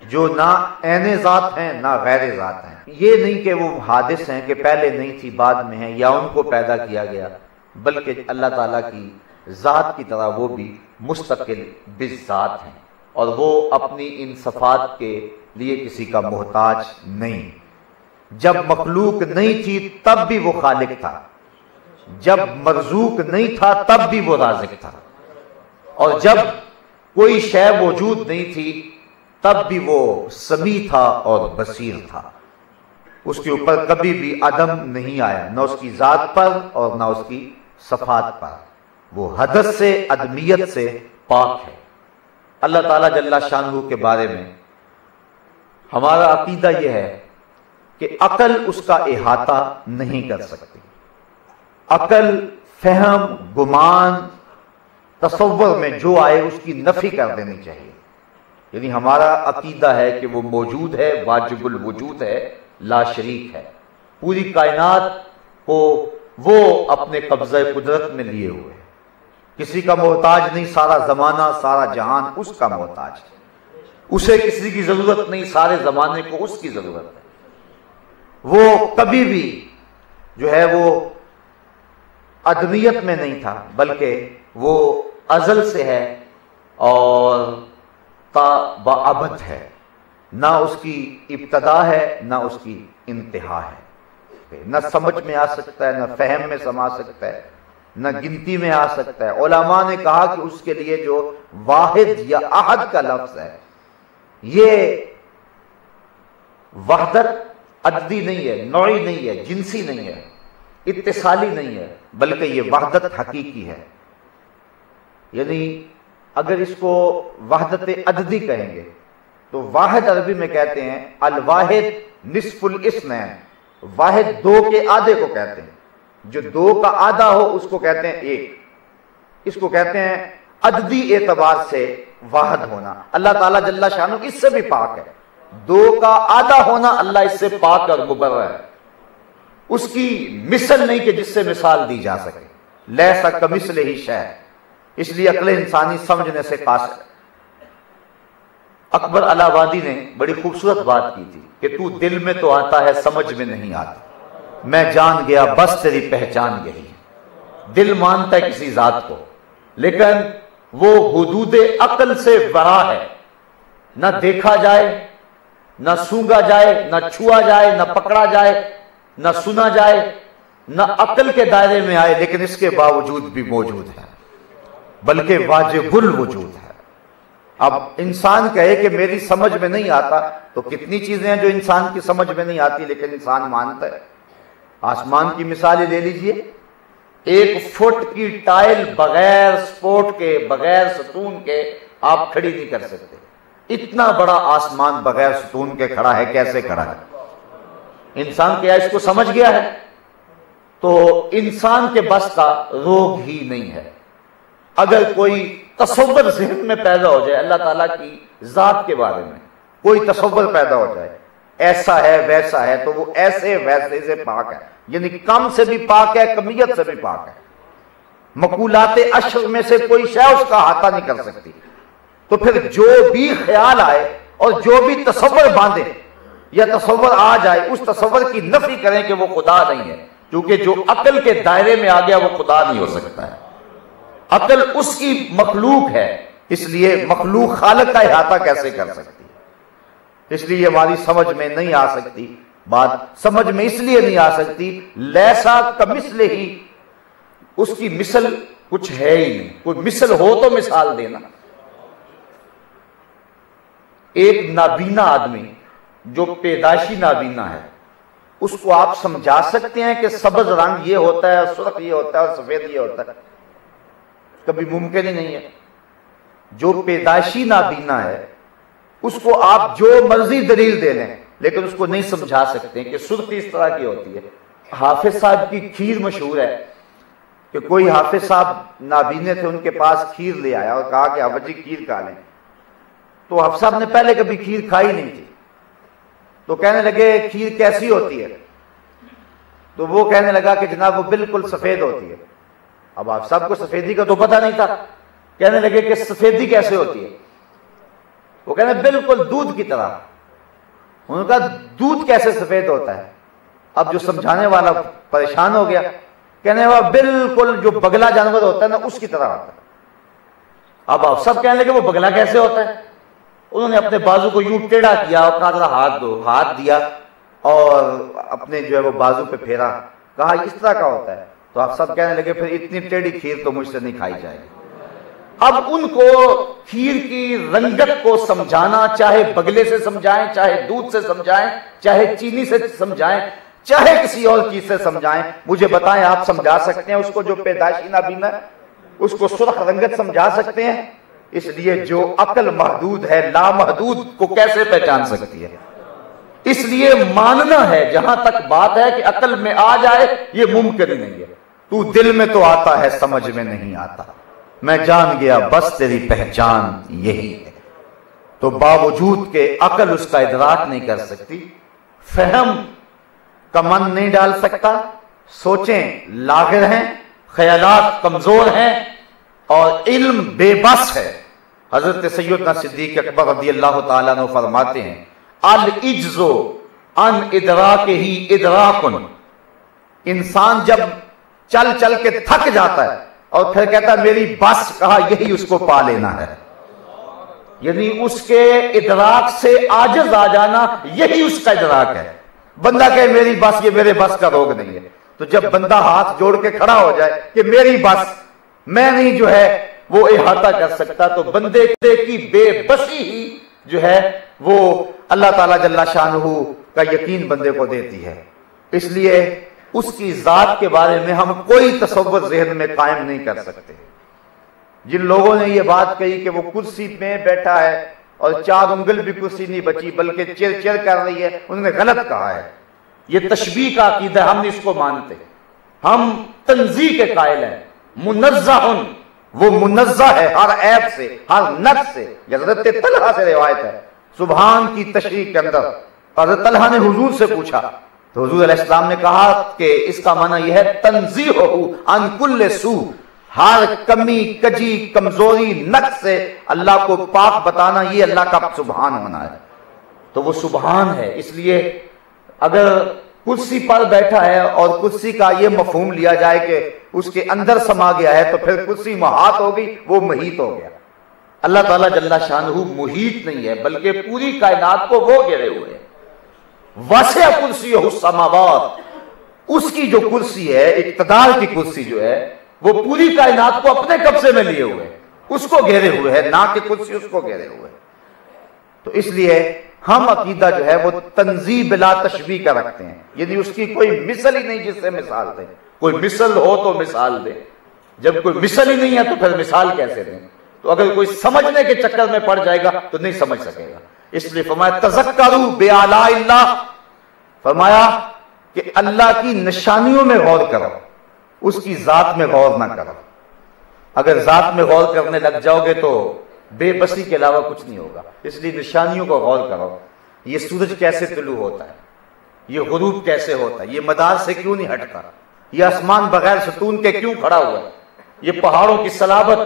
جو نہ عین ذات ہیں نہ غیر ذات ہیں، یہ نہیں کہ وہ حادث ہیں کہ پہلے نہیں تھی بعد میں ہیں یا ان کو پیدا کیا گیا، بلکہ اللہ تعالیٰ کی ذات کی طرح وہ بھی مستقل بالذات ہیں، اور وہ اپنی ان صفات کے لیے کسی کا محتاج نہیں۔ جب مخلوق نہیں تھی تب بھی وہ خالق تھا، جب مرزوق نہیں تھا تب بھی وہ رازق تھا، اور جب کوئی شے موجود نہیں تھی تب بھی وہ سمیع تھا اور بصیر تھا۔ اس کے اوپر کبھی بھی عدم نہیں آیا، نہ اس کی ذات پر اور نہ اس کی صفات پر۔ وہ حدث سے، عدمیت سے پاک ہے۔ اللہ تعالیٰ جل شانہ کے بارے میں ہمارا عقیدہ یہ ہے کہ عقل اس کا احاطہ نہیں کر سکتی۔ عقل، فہم، گمان، تصور میں جو آئے اس کی نفی کر دینی چاہیے۔ یعنی ہمارا عقیدہ ہے کہ وہ موجود ہے، واجب الوجود ہے، لا شریک ہے، پوری کائنات کو وہ اپنے قبضہ قدرت میں لیے ہوئے ہے، کسی کا محتاج نہیں، سارا زمانہ سارا جہان اس کا محتاج ہے، اسے کسی کی ضرورت نہیں، سارے زمانے کو اس کی ضرورت ہے۔ وہ کبھی بھی جو ہے وہ عدمیت میں نہیں تھا، بلکہ وہ ازل سے ہے اور تا بابد ہے، نہ اس کی ابتدا ہے نہ اس کی انتہا ہے، نہ سمجھ میں آ سکتا ہے، نہ فہم میں سما سکتا ہے، نہ گنتی میں آ سکتا ہے۔ علماء نے کہا کہ اس کے لیے جو واحد یا احد کا لفظ ہے، یہ وحدت عددی نہیں ہے، نوعی نہیں ہے، جنسی نہیں ہے، اتصالی نہیں ہے، بلکہ یہ وحدت حقیقی ہے۔ یعنی اگر اس کو وحدت عددی کہیں گے تو واحد عربی میں کہتے ہیں الواحد نصف الاثنین، واحد دو کے آدھے کو کہتے ہیں، جو دو کا آدھا ہو اس کو کہتے ہیں ایک، اس کو کہتے ہیں عددی اعتبار سے واحد ہونا۔ اللہ تعالیٰ جل شانہ اس سے بھی پاک ہے، دو کا آدھا ہونا اللہ اس سے پاک اور مبرر ہے، اس کی مثل نہیں کہ جس سے مثال دی جا سکے، لیس کمثلہ شیء، اس لیے عقل انسانی سمجھنے سے قاصر۔ اکبر الہ آبادی نے بڑی خوبصورت بات کی تھی کہ تو دل میں تو آتا ہے سمجھ میں نہیں آتا، میں جان گیا بس تیری پہچان یہی ہے۔ دل مانتا ہے کسی ذات کو لیکن وہ حدود عقل سے برا ہے، نہ دیکھا جائے، نہ سونگا جائے، نہ چھوا جائے، نہ پکڑا جائے، نہ سنا جائے، نہ عقل کے دائرے میں آئے، لیکن اس کے باوجود بھی موجود ہے، بلکہ واجب الوجود ہے۔ اب انسان کہے کہ میری سمجھ میں نہیں آتا، تو کتنی چیزیں ہیں جو انسان کی سمجھ میں نہیں آتی لیکن انسان مانتا ہے۔ آسمان کی مثال لے لیجئے، 1 فٹ کی ٹائل بغیر سپورٹ کے، بغیر ستون کے آپ کھڑی نہیں کر سکتے۔ اتنا بڑا آسمان بغیر ستون کے کھڑا ہے، کیسے کھڑا ہے؟ انسان کیا اس کو سمجھ گیا ہے؟ تو انسان کے بس کا روگ ہی نہیں ہے۔ اگر کوئی تصور ذہن میں پیدا ہو جائے اللہ تعالیٰ کی ذات کے بارے میں، کوئی تصور پیدا ہو جائے ایسا ہے ویسا ہے، تو وہ ایسے ویسے سے پاک ہے، یعنی کم سے بھی پاک ہے، کمیت سے بھی پاک ہے۔ مقولات عشر میں سے کوئی شے اس کا احاطہ نہیں کر سکتی۔ تو پھر جو بھی خیال آئے اور جو بھی تصور باندھے یا تصور آ جائے، اس تصور کی نفی کریں کہ وہ خدا نہیں ہے، کیونکہ جو عقل کے دائرے میں آ گیا وہ خدا نہیں ہو سکتا ہے۔ عقل اس کی مخلوق ہے، اس لیے مخلوق خالق کا احاطہ کیسے کر سکتی ہے؟ اس لیے ہماری سمجھ میں نہیں آ سکتی۔ بات سمجھ میں اس لیے نہیں آ سکتی، لیسا کمثلہ ہی، اس کی مثل کچھ ہے ہی نہیں۔ کوئی مثل ہو تو مثال دینا۔ ایک نابینا آدمی جو پیدائشی نابینا ہے، اس کو آپ سمجھا سکتے ہیں کہ سبز رنگ یہ ہوتا ہے، سرخ یہ ہوتا ہے اور سفید یہ ہوتا ہے؟ کبھی ممکن ہی نہیں ہے۔ جو پیدائشی نابینا ہے اس کو آپ جو مرضی دلیل دے لیں لیکن اس کو نہیں سمجھا سکتے کہ سرخی اس طرح کی ہوتی ہے۔ حافظ صاحب کی کھیر مشہور ہے کہ کوئی حافظ صاحب نابینے تھے، ان کے پاس کھیر لے آیا اور کہا کہ حافظ جی کھیر کھا لیں، تو حافظ صاحب نے پہلے کبھی کھیر کھائی نہیں تھی، تو کہنے لگے کھیر کیسی ہوتی ہے؟ تو وہ کہنے لگا کہ جناب وہ بالکل سفید ہوتی ہے۔ اب آپ سب کو سفیدی کا تو پتہ نہیں تھا، کہنے لگے کہ سفیدی کیسے ہوتی ہے؟ وہ کہتے ہیں بالکل دودھ کی طرح۔ انہوں نے کہا دودھ کیسے سفید ہوتا ہے؟ اب جو سمجھانے والا پریشان ہو گیا، کہنے والا بالکل جو بگلا جانور ہوتا ہے نا اس کی طرح ہوتا ہے۔ اب آپ سب کہنے لگے وہ بگلا کیسے ہوتا ہے؟ انہوں نے اپنے بازو کو یوں ٹیڑھا کیا اور کہا ذرا ہاتھ دو، ہاتھ دیا اور اپنے جو ہے وہ بازو پہ پھیرا، کہا اس طرح کا ہوتا ہے۔ تو آپ سب کہنے لگے پھر اتنی ٹیڑھی کھیر تو مجھ سے نہیں کھائی جائے گی۔ اب ان کو کھیر کی رنگت کو سمجھانا، چاہے بگلے سے سمجھائیں، چاہے دودھ سے سمجھائیں، چاہے چینی سے سمجھائیں، چاہے کسی اور چیز سے سمجھائیں، مجھے بتائیں آپ سمجھا سکتے ہیں اس کو جو پیدائشی نابینا ہے؟ اس کو سرخ رنگت سمجھا سکتے ہیں؟ اس لیے جو عقل محدود ہے لامحدود کو کیسے پہچان سکتی ہے؟ اس لیے ماننا ہے، جہاں تک بات ہے کہ عقل میں آ جائے یہ ممکن ہی نہیں ہے۔ تو دل میں تو آتا ہے سمجھ میں نہیں آتا، میں جان گیا بس تیری پہچان یہی ہے۔ تو باوجود کہ عقل اس کا ادراک نہیں کر سکتی، فہم کا من نہیں ڈال سکتا، سوچیں لاغر ہیں، خیالات کمزور ہیں اور علم بے بس ہے۔ حضرت سیدنا صدیق اکبر رضی اللہ تعالیٰ عنہ فرماتے ہیں العجز عن ادراکہ ادراک، انسان جب چل چل کے تھک جاتا ہے اور پھر کہتا ہے میری بس، کہا یہی اس کو پا لینا ہے، یعنی اس کے ادراک سے عاجز آ جانا یہی اس کا ادراک ہے۔ بندہ کہے میری بس، یہ میرے بس کا روگ نہیں ہے۔ تو جب بندہ ہاتھ جوڑ کے کھڑا ہو جائے کہ میری بس، میں نہیں جو ہے وہ احاطہ کر سکتا، تو بندے کی بے بسی ہی جو ہے وہ اللہ تعالیٰ جل شانہ کا یقین بندے کو دیتی ہے۔ اس لیے اس کی ذات کے بارے میں ہم کوئی تصور ذہن میں قائم نہیں کر سکتے۔ جن لوگوں نے یہ بات کہی کہ وہ کرسی میں بیٹھا ہے اور 4 انگل بھی کرسی نہیں بچی بلکہ چر چر کر رہی ہے، انہوں نے غلط کہا ہے۔ یہ تشبیہ کا عقیدہ، ہم نہیں اس کو مانتے۔ ہم تنزیہ کے قائل ہیں، منزہ، وہ منزہ ہے ہر عیب سے، ہر نقص سے۔ حضرت طلحہ سے روایت ہے سبحان کی تشریح کے اندر، حضرت طلحہ نے حضور سے پوچھا تو حضور علیہ السلام نے کہا کہ اس کا معنی یہ ہے تنزیہہ عن کل سوء، ہر کمی، کجی، کمزوری، نقص سے اللہ کو پاک بتانا، یہ اللہ کا سبحان ہونا ہے۔ تو وہ سبحان ہے۔ اس لیے اگر کرسی پر بیٹھا ہے اور کرسی کا یہ مفہوم لیا جائے کہ اس کے اندر سما گیا ہے، تو پھر کرسی محاط ہو گئی، وہ محیط ہو گیا۔ اللہ تعالیٰ جل شانہ محیط نہیں ہے بلکہ پوری کائنات کو وہ گھیرے ہوئے ہیں۔ وسع کرسیہ السماوات، اس کی جو کرسی ہے، اقتدار کی کرسی جو ہے، وہ پوری کائنات کو اپنے قبضے میں لیے ہوئے، اس کو گھیرے ہوئے ہے، نہ کہ کرسی اس کو گھیرے ہوئے۔ تو اس لیے ہم عقیدہ جو ہے وہ تنزیہ بلا تشبیہ کا رکھتے ہیں، یعنی اس کی کوئی مثل ہی نہیں جس سے مثال دیں۔ کوئی مثل ہو تو مثال دیں، جب کوئی مثل ہی نہیں ہے تو پھر مثال کیسے دیں؟ تو اگر کوئی سمجھنے کے چکر میں پڑ جائے گا تو نہیں سمجھ سکے گا۔ اس لیے فرمایا تذکروا بآلاء اللہ، فرمایا کہ اللہ کی نشانیوں میں غور کرو، اس کی ذات میں غور نہ کرو۔ اگر ذات میں غور کرنے لگ جاؤ گے تو بے بسی کے علاوہ کچھ نہیں ہوگا۔ اس لیے نشانیوں کو غور کرو، یہ سورج کیسے طلوع ہوتا ہے، یہ غروب کیسے ہوتا ہے، یہ مدار سے کیوں نہیں ہٹتا، یہ آسمان بغیر ستون کے کیوں کھڑا ہوا ہے، یہ پہاڑوں کی صلابت،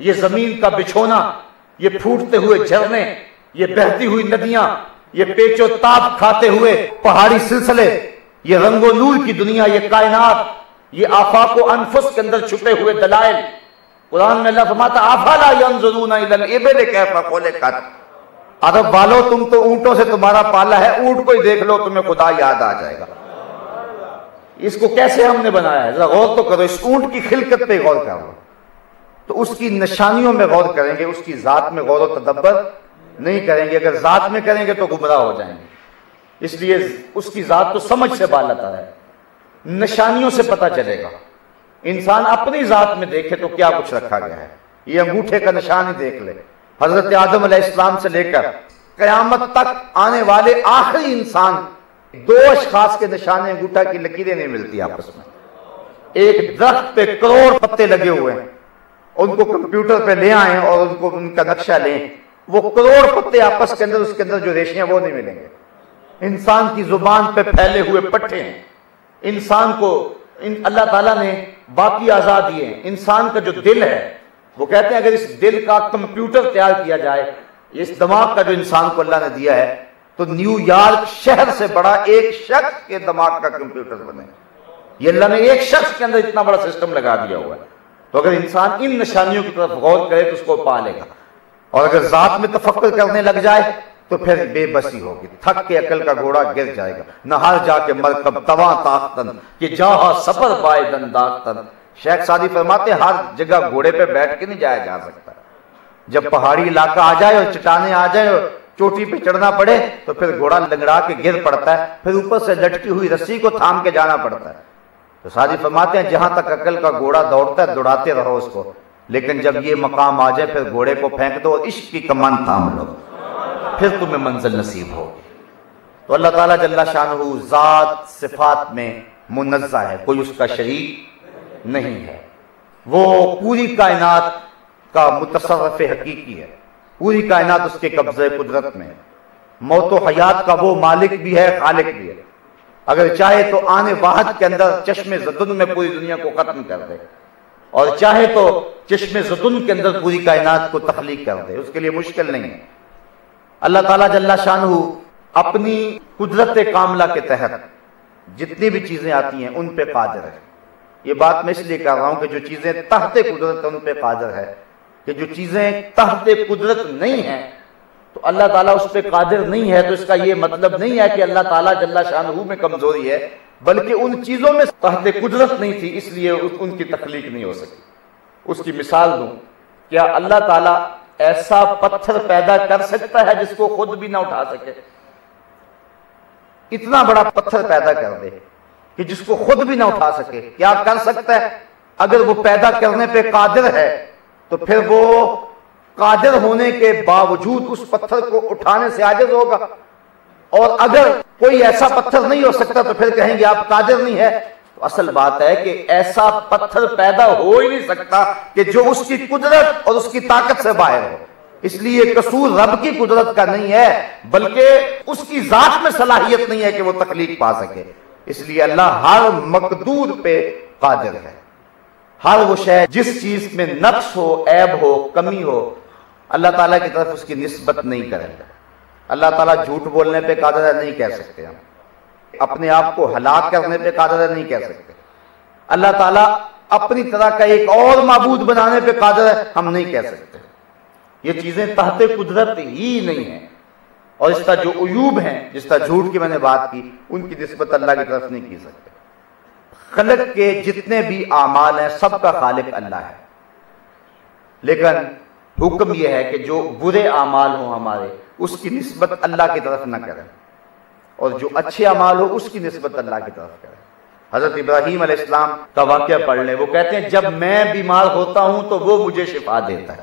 یہ زمین کا بچھونا، یہ پھوٹتے ہوئے جھرنے، یہ بہتی ہوئی ندیاں، یہ پیچ و تاب کھاتے ہوئے پہاڑی سلسلے، یہ رنگ و نور کی دنیا، یہ کائنات، یہ آفاق و انفس کے اندر چھپے ہوئے دلائل۔ قرآن میں اللہ فرماتا افلا ينظرون الى الابل کیف خلقت، عرب والو تم تو اونٹوں سے تمہارا پالا ہے، اونٹ کو ہی دیکھ لو تمہیں خدا یاد آ جائے گا۔ اس کو کیسے ہم نے بنایا ہے، ذرا غور تو کرو، اس اونٹ کی خلقت پہ غور کرو، تو اس کی نشانیوں میں غور کریں گے، اس کی ذات میں غور و تدبر نہیں کریں گے۔ اگر ذات میں کریں گے تو گمراہ ہو جائیں گے۔ اس لیے اس کی ذات تو سمجھ سے بالاتر ہے، نشانیوں سے پتہ چلے گا۔ انسان اپنی ذات میں دیکھے تو کیا کچھ رکھا گیا ہے، یہ انگوٹھے کا نشان ہی دیکھ لے۔ حضرت آدم علیہ السلام سے لے کر قیامت تک آنے والے آخری انسان، 2 اشخاص کے نشانے انگوٹھا کی لکیریں نہیں ملتی آپس میں۔ ایک درخت پہ کروڑ پتے لگے ہوئے ہیں، ان کو کمپیوٹر پہ لے آئیں اور ان کا نقشہ لیں، وہ کروڑ پتے آپس کے اندر، اس کے اندر جو ریشیاں وہ نہیں ملیں گے۔ انسان کی زبان پہ پھیلے ہوئے پٹھے ہیں۔ انسان کو اللہ تعالیٰ نے باقی اعضاء دیے ہیں۔ انسان کا جو دل ہے، وہ کہتے ہیں اگر اس دل کا کمپیوٹر تیار کیا جائے، اس دماغ کا جو انسان کو اللہ نے دیا ہے، تو نیو یارک شہر سے بڑا ایک شخص کے دماغ کا کمپیوٹر بنے، یہ اللہ نے ایک شخص کے اندر اتنا بڑا سسٹم لگا دیا ہوا ہے۔ تو اگر انسان ان نشانیوں کی طرف غور کرے تو اس کو پا لے گا، اور اگر ذات میں تفکر کرنے لگ جائے تو پھر بے بسی ہوگی، تھک کے عقل کا گھوڑا گر جائے گا۔ نہار جا کے مرکب تواں تاختن کہ جہاں سفر بائدن داختن۔ شیخ سعدی فرماتے ہیں ہر جگہ گھوڑے پہ بیٹھ کے نہیں جایا جا سکتا، جب پہاڑی علاقہ آ جائے اور چٹانیں آ جائیں اور چوٹی پہ چڑھنا پڑے تو پھر گھوڑا لنگڑا کے گر پڑتا ہے، پھر اوپر سے لٹکی ہوئی رسی کو تھام کے جانا پڑتا ہے۔ تو سعدی فرماتے ہیں جہاں تک عقل کا گھوڑا دوڑتا ہے دوڑاتے رہو اس کو، لیکن جب یہ مقام آ جائے پھر گھوڑے کو پھینک دو اور عشق کی کمان تھام لو، پھر تمہیں منزل نصیب ہوگی۔ تو اللہ تعالیٰ جل شانہ ذات صفات میں منزہ ہے، کوئی اس کا شریک نہیں ہے، وہ پوری کائنات کا متصرف حقیقی ہے، پوری کائنات اس کے قبضے قدرت میں ہے، موت و حیات کا وہ مالک بھی ہے، خالق بھی ہے، اگر چاہے تو آنے واحد کے اندر چشم زدن میں پوری دنیا کو ختم کر دے، اور چاہے تو چشم زدن کے اندر پوری کائنات کو تخلیق کر دے، اس کے لیے مشکل نہیں ہے۔ اللہ تعالیٰ جل شانہ اپنی قدرت کاملہ کے تحت جتنی بھی چیزیں آتی ہیں ان پہ قادر ہے۔ یہ بات میں اس لیے کہہ رہا ہوں کہ جو چیزیں تحت قدرت ان پہ قادر ہے، کہ جو چیزیں تحت قدرت نہیں ہیں تو اللہ تعالیٰ اس پہ قادر نہیں ہے، تو اس کا یہ مطلب نہیں ہے کہ اللہ تعالیٰ جل شانہ میں کمزوری ہے، بلکہ ان چیزوں میں تحت قدرت نہیں تھی اس لیے ان کی تخلیق نہیں ہو سکی۔ اس کی مثال دوں، کیا اللہ تعالیٰ ایسا پتھر پیدا کر سکتا ہے جس کو خود بھی نہ اٹھا سکے؟ اتنا بڑا پتھر پیدا کر دے کہ جس کو خود بھی نہ اٹھا سکے، کیا کر سکتا ہے؟ اگر وہ پیدا کرنے پہ قادر ہے تو پھر وہ قادر ہونے کے باوجود اس پتھر کو اٹھانے سے عاجز ہوگا، اور اگر کوئی ایسا پتھر نہیں ہو سکتا تو پھر کہیں گے آپ قادر نہیں ہے۔ تو اصل بات ہے کہ ایسا پتھر پیدا ہو ہی نہیں سکتا کہ جو اس کی قدرت اور اس کی طاقت سے باہر ہو، اس لیے قصور رب کی قدرت کا نہیں ہے بلکہ اس کی ذات میں صلاحیت نہیں ہے کہ وہ تخلیق پا سکے، اس لیے اللہ ہر مقدور پہ قادر ہے۔ ہر وہ شے جس چیز میں نقص ہو، عیب ہو، کمی ہو، اللہ تعالیٰ کی طرف اس کی نسبت نہیں کرے گا۔ اللہ تعالیٰ جھوٹ بولنے پہ قادر ہے نہیں کہہ سکتے، ہم اپنے آپ کو ہلاک کرنے پہ قادر ہے نہیں کہہ سکتے، اللہ تعالیٰ اپنی طرح کا ایک اور معبود بنانے پہ قادر ہے ہم نہیں کہہ سکتے۔ یہ چیزیں تحت قدرت ہی نہیں ہیں، اور اس کا جو عیوب ہیں، جس طرح جھوٹ کی میں نے بات کی، ان کی نسبت اللہ کی طرف نہیں کی سکتے۔ خلق کے جتنے بھی اعمال ہیں سب کا خالق اللہ ہے، لیکن حکم یہ ہے کہ جو برے اعمال ہوں ہمارے اس کی نسبت اللہ کی طرف نہ کریں، اور جو اچھے اعمال ہو اس کی نسبت اللہ کی طرف کریں۔ حضرت ابراہیم علیہ السلام کا واقعہ پڑھ لیں، وہ کہتے ہیں جب میں بیمار ہوتا ہوں تو وہ مجھے شفا دیتا ہے،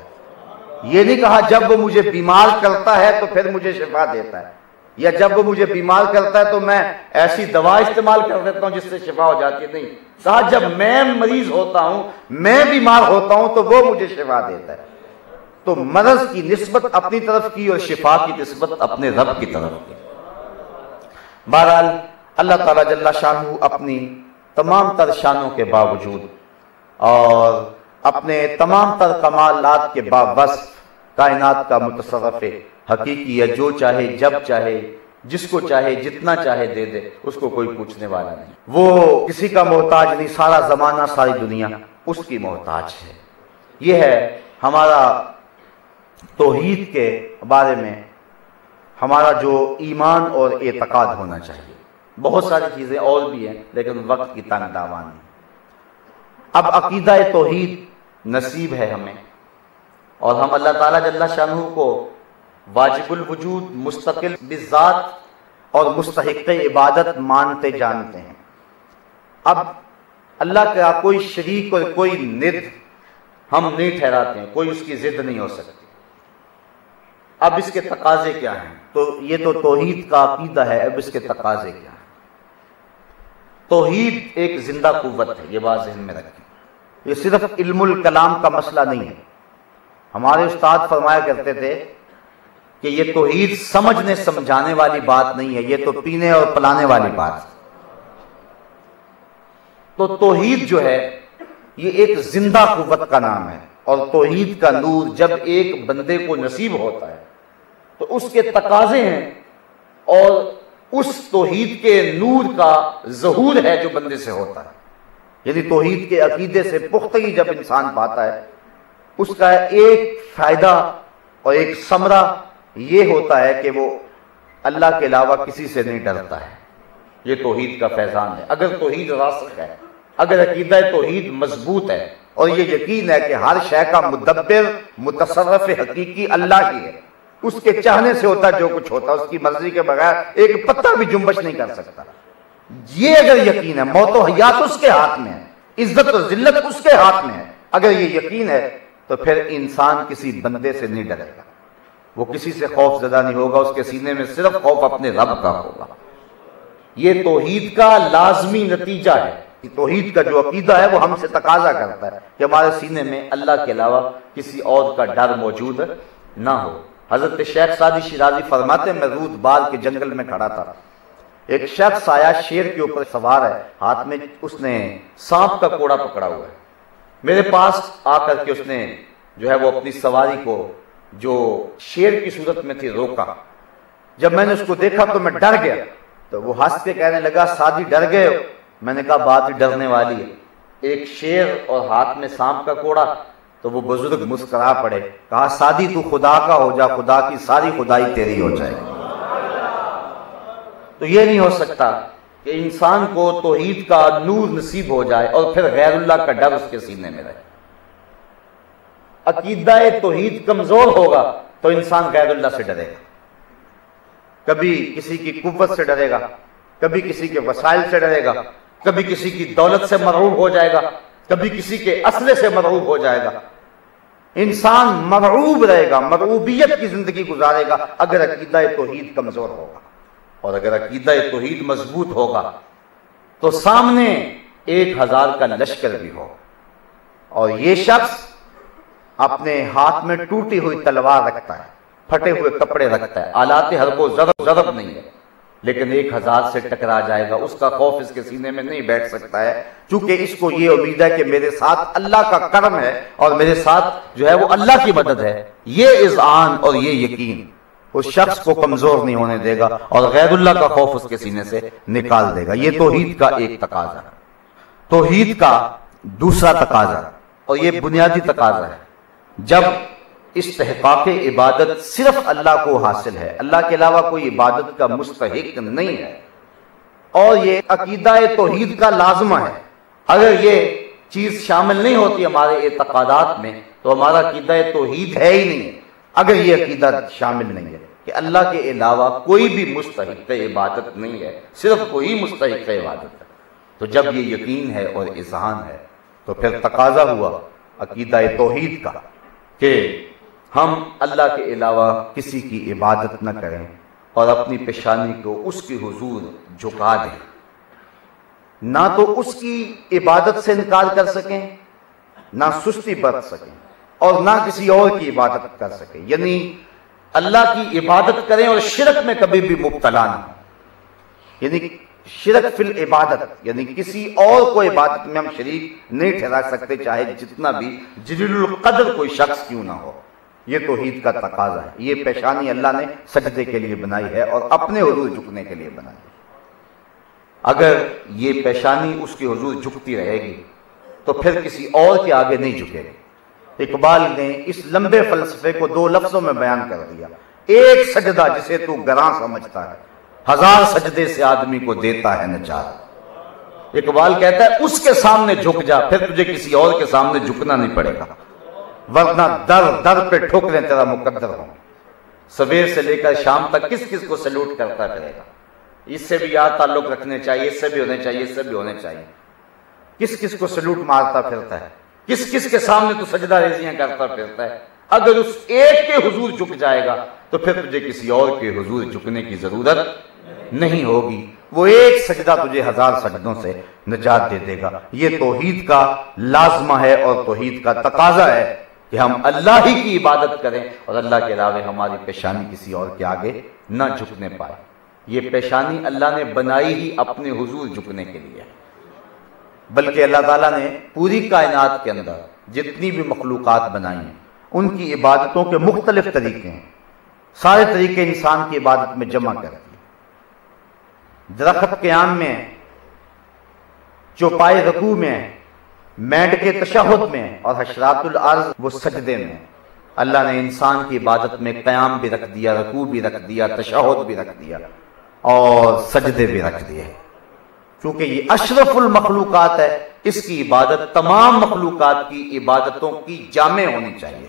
یہ نہیں کہا جب وہ مجھے بیمار کرتا ہے تو پھر مجھے شفا دیتا ہے، یا جب وہ مجھے بیمار کرتا ہے تو میں ایسی دوا استعمال کر دیتا ہوں جس سے شفا ہو جاتی ہے، نہیں، کہا جب میں مریض ہوتا ہوں، میں بیمار ہوتا ہوں تو وہ مجھے شفا دیتا ہے۔ تو مرض کی نسبت اپنی طرف کی اور شفا کی نسبت اپنے رب کی طرف کی۔ بہرحال اللہ تعالیٰ جل شانہ اپنی تمام تر شانوں کے باوجود اور اپنے تمام تر کمالات کے باوصف کائنات کا متصرف حقیقی ہے، جو چاہے جب چاہے جس کو چاہے جتنا چاہے دے دے، اس کو کوئی پوچھنے والا نہیں، وہ کسی کا محتاج نہیں، سارا زمانہ ساری دنیا اس کی محتاج ہے۔ یہ ہے ہمارا توحید کے بارے میں ہمارا جو ایمان اور اعتقاد ہونا چاہیے۔ بہت ساری چیزیں اور بھی ہیں لیکن وقت کی تنگ دامانی۔ اب عقیدہ توحید نصیب ہے ہمیں، اور ہم اللہ تعالیٰ جل شانہ کو واجب الوجود، مستقل بذات اور مستحق عبادت مانتے جانتے ہیں۔ اب اللہ کا کوئی شریک اور کوئی ند ہم نہیں ٹھہراتے ہیں، کوئی اس کی ضد نہیں ہو سکتی۔ اب اس کے تقاضے کیا ہیں؟ تو یہ تو توحید کا عقیدہ ہے، اب اس کے تقاضے کیا ہیں؟ توحید ایک زندہ قوت ہے، یہ بات ذہن میں رکھیں، یہ صرف علم الکلام کا مسئلہ نہیں ہے۔ ہمارے استاد فرمایا کرتے تھے کہ یہ توحید سمجھنے سمجھانے والی بات نہیں ہے، یہ تو پینے اور پلانے والی بات ہے۔ تو توحید جو ہے یہ ایک زندہ قوت کا نام ہے، اور توحید کا نور جب ایک بندے کو نصیب ہوتا ہے تو اس کے تقاضے ہیں اور اس توحید کے نور کا ظہور ہے جو بندے سے ہوتا ہے. یعنی توحید کے عقیدے سے پختگی جب انسان پاتا ہے، اس کا ایک فائدہ اور ایک ثمرہ یہ ہوتا ہے کہ وہ اللہ کے علاوہ کسی سے نہیں ڈرتا ہے. یہ توحید کا فیضان ہے. اگر توحید راسخ ہے، اگر عقیدہ توحید مضبوط ہے اور یہ یقین ہے کہ ہر شے کا مدبر متصرف حقیقی اللہ ہی ہے، اس کے چاہنے سے ہوتا جو کچھ ہوتا، اس کی مرضی کے بغیر ایک پتہ بھی جنبش نہیں کر سکتا، یہ اگر یقین ہے، موت و حیات اس کے ہاتھ میں ہے، عزت و ذلت اس کے ہاتھ میں ہے، اگر یہ یقین ہے تو پھر انسان کسی بندے سے نہیں ڈرے گا، وہ کسی سے خوف زدہ نہیں ہوگا، اس کے سینے میں صرف خوف اپنے رب کا ہوگا. یہ توحید کا لازمی نتیجہ ہے. توحید کا جو عقیدہ ہے وہ ہم سے تقاضا کرتا ہے کہ ہمارے سینے میں اللہ کے علاوہ کسی اور کا ڈر موجود نہ ہو. حضرت شیخ سعدی شیرازی فرماتے ہیں، میں رود بال کے جنگل میں کھڑا تھا، ایک شخص آیا، شیر کے اوپر سوار ہے، ہاتھ میں اس نے سانپ کا کوڑا پکڑا ہوا ہے. میرے پاس آ کر کے اس نے جو ہے وہ اپنی سواری کو جو شیر کی صورت میں تھی روکا. جب میں نے اس کو دیکھا تو میں ڈر گیا. تو وہ ہنس کے کہنے لگا، سعدی ڈر گئے ہو؟ میں نے کہا بات ڈرنے والی ہے، ایک شیر اور ہاتھ میں سانپ کا کوڑا. تو وہ بزرگ مسکرا پڑے، کہا سعدی تو خدا کا ہو جا، خدا کی ساری خدائی تیری ہو جائے گی. تو یہ نہیں ہو سکتا کہ انسان کو توحید کا نور نصیب ہو جائے اور پھر غیر اللہ کا ڈر اس کے سینے میں رہے. عقیدہ توحید کمزور ہوگا تو انسان غیر اللہ سے ڈرے گا، کبھی کسی کی قوت سے ڈرے گا، کبھی کسی کے وسائل سے ڈرے گا، کبھی کسی کی دولت سے مرعوب ہو جائے گا، کبھی کسی کے اسلحے سے مرعوب ہو جائے گا. انسان مرعوب رہے گا، مرعوبیت کی زندگی گزارے گا اگر عقیدہ توحید کمزور ہوگا. اور اگر عقیدہ توحید مضبوط ہوگا تو سامنے 1000 کا لشکر بھی ہو اور یہ شخص اپنے ہاتھ میں ٹوٹی ہوئی تلوار رکھتا ہے، پھٹے ہوئے کپڑے رکھتا ہے، آلات حرب و ضرب نہیں ہے، لیکن 1000 سے ٹکرا جائے گا، اس کا خوف اس کے سینے میں نہیں بیٹھ سکتا ہے، چونکہ اس کو یہ امید ہے کہ میرے ساتھ اللہ کا کرم ہے اور میرے ساتھ جو ہے وہ اللہ کی مدد ہے. یہ اذعان اور یہ یقین اس شخص کو کمزور نہیں ہونے دے گا اور غیر اللہ کا خوف اس کے سینے سے نکال دے گا. یہ توحید کا ایک تقاضا ہے. توحید کا دوسرا تقاضا اور یہ بنیادی تقاضا ہے، جب استحقاق عبادت صرف اللہ کو حاصل ہے، اللہ کے علاوہ کوئی عبادت کا مستحق نہیں ہے، اور یہ عقیدہ توحید کا لازمہ ہے. اگر یہ چیز شامل نہیں ہوتی ہمارے اعتقادات میں تو ہمارا عقیدہ توحید ہے ہی نہیں. اگر یہ عقیدہ شامل نہیں ہے کہ اللہ کے علاوہ کوئی بھی مستحق عبادت نہیں ہے، صرف کوئی مستحق عبادت ہے، تو جب یہ یقین ہے اور اذعان ہے تو پھر تقاضا ہوا عقیدہ توحید کا کہ ہم اللہ کے علاوہ کسی کی عبادت نہ کریں اور اپنی پیشانی کو اس کی حضور جھکا دیں، نہ تو اس کی عبادت سے انکار کر سکیں، نہ سستی برت سکیں، اور نہ کسی اور کی عبادت کر سکیں. یعنی اللہ کی عبادت کریں اور شرک میں کبھی بھی مبتلا نہ ہوں. یعنی شرک فی العبادت، یعنی کسی اور کو عبادت میں ہم شریک نہیں ٹھہرا سکتے، چاہے جتنا بھی جلیل القدر کوئی شخص کیوں نہ ہو. یہ توحید کا تقاضا ہے. یہ پیشانی اللہ نے سجدے کے لیے بنائی ہے اور اپنے حضور جھکنے کے لیے بنائی ہے. اگر یہ پیشانی اس کے حضور جھکتی رہے گی تو پھر کسی اور کے آگے نہیں جھکے گی. اقبال نے اس لمبے فلسفے کو 2 لفظوں میں بیان کر دیا: ایک سجدہ جسے تو گراں سمجھتا ہے، 1000 سجدے سے آدمی کو دیتا ہے نجات. اقبال کہتا ہے اس کے سامنے جھک جا، پھر تجھے کسی اور کے سامنے جھکنا نہیں پڑے گا، ورنہ در در پہ ٹھوکریں تیرا مقدر ہوں. سویر سے لے کر شام تک کس کس کو سلوٹ کرتا پھرے گا، اس سے بھی یاد تعلق رکھنے چاہیے، اس سے بھی ہونے چاہیے، اس سے بھی ہونے چاہیے. کس کس کو سلوٹ مارتا پھرتا ہے، کس کس کے سامنے تو سجدہ ریزیاں کرتا پھرتا ہے. اگر اس ایک کے حضور جھک جائے گا تو پھر تجھے کسی اور کے حضور جھکنے کی ضرورت نہیں ہوگی. وہ ایک سجدہ تجھے 1000 سجدوں سے نجات دے دے گا. یہ توحید کا لازمہ ہے اور توحید کا تقاضا ہے کہ ہم اللہ ہی کی عبادت کریں اور اللہ کے علاوہ ہماری پیشانی کسی اور کے آگے نہ جھکنے پائے. یہ پیشانی اللہ نے بنائی ہی اپنے حضور جھکنے کے لیے، بلکہ اللہ تعالیٰ نے پوری کائنات کے اندر جتنی بھی مخلوقات بنائی ہیں ان کی عبادتوں کے مختلف طریقے ہیں. سارے طریقے انسان کی عبادت میں جمع کر دیے۔ درخت قیام میں، چوپائے رکوع میں، مینڈ کے تشہد میں، اور حشرات الارض وہ سجدے میں، اللہ نے انسان کی عبادت میں قیام بھی رکھ دیا، رکوع بھی رکھ دیا، تشہد بھی رکھ دیا اور سجدے بھی رکھ دیے، کیونکہ یہ اشرف المخلوقات ہے۔ اس کی عبادت تمام مخلوقات کی عبادتوں کی جامع ہونی چاہیے۔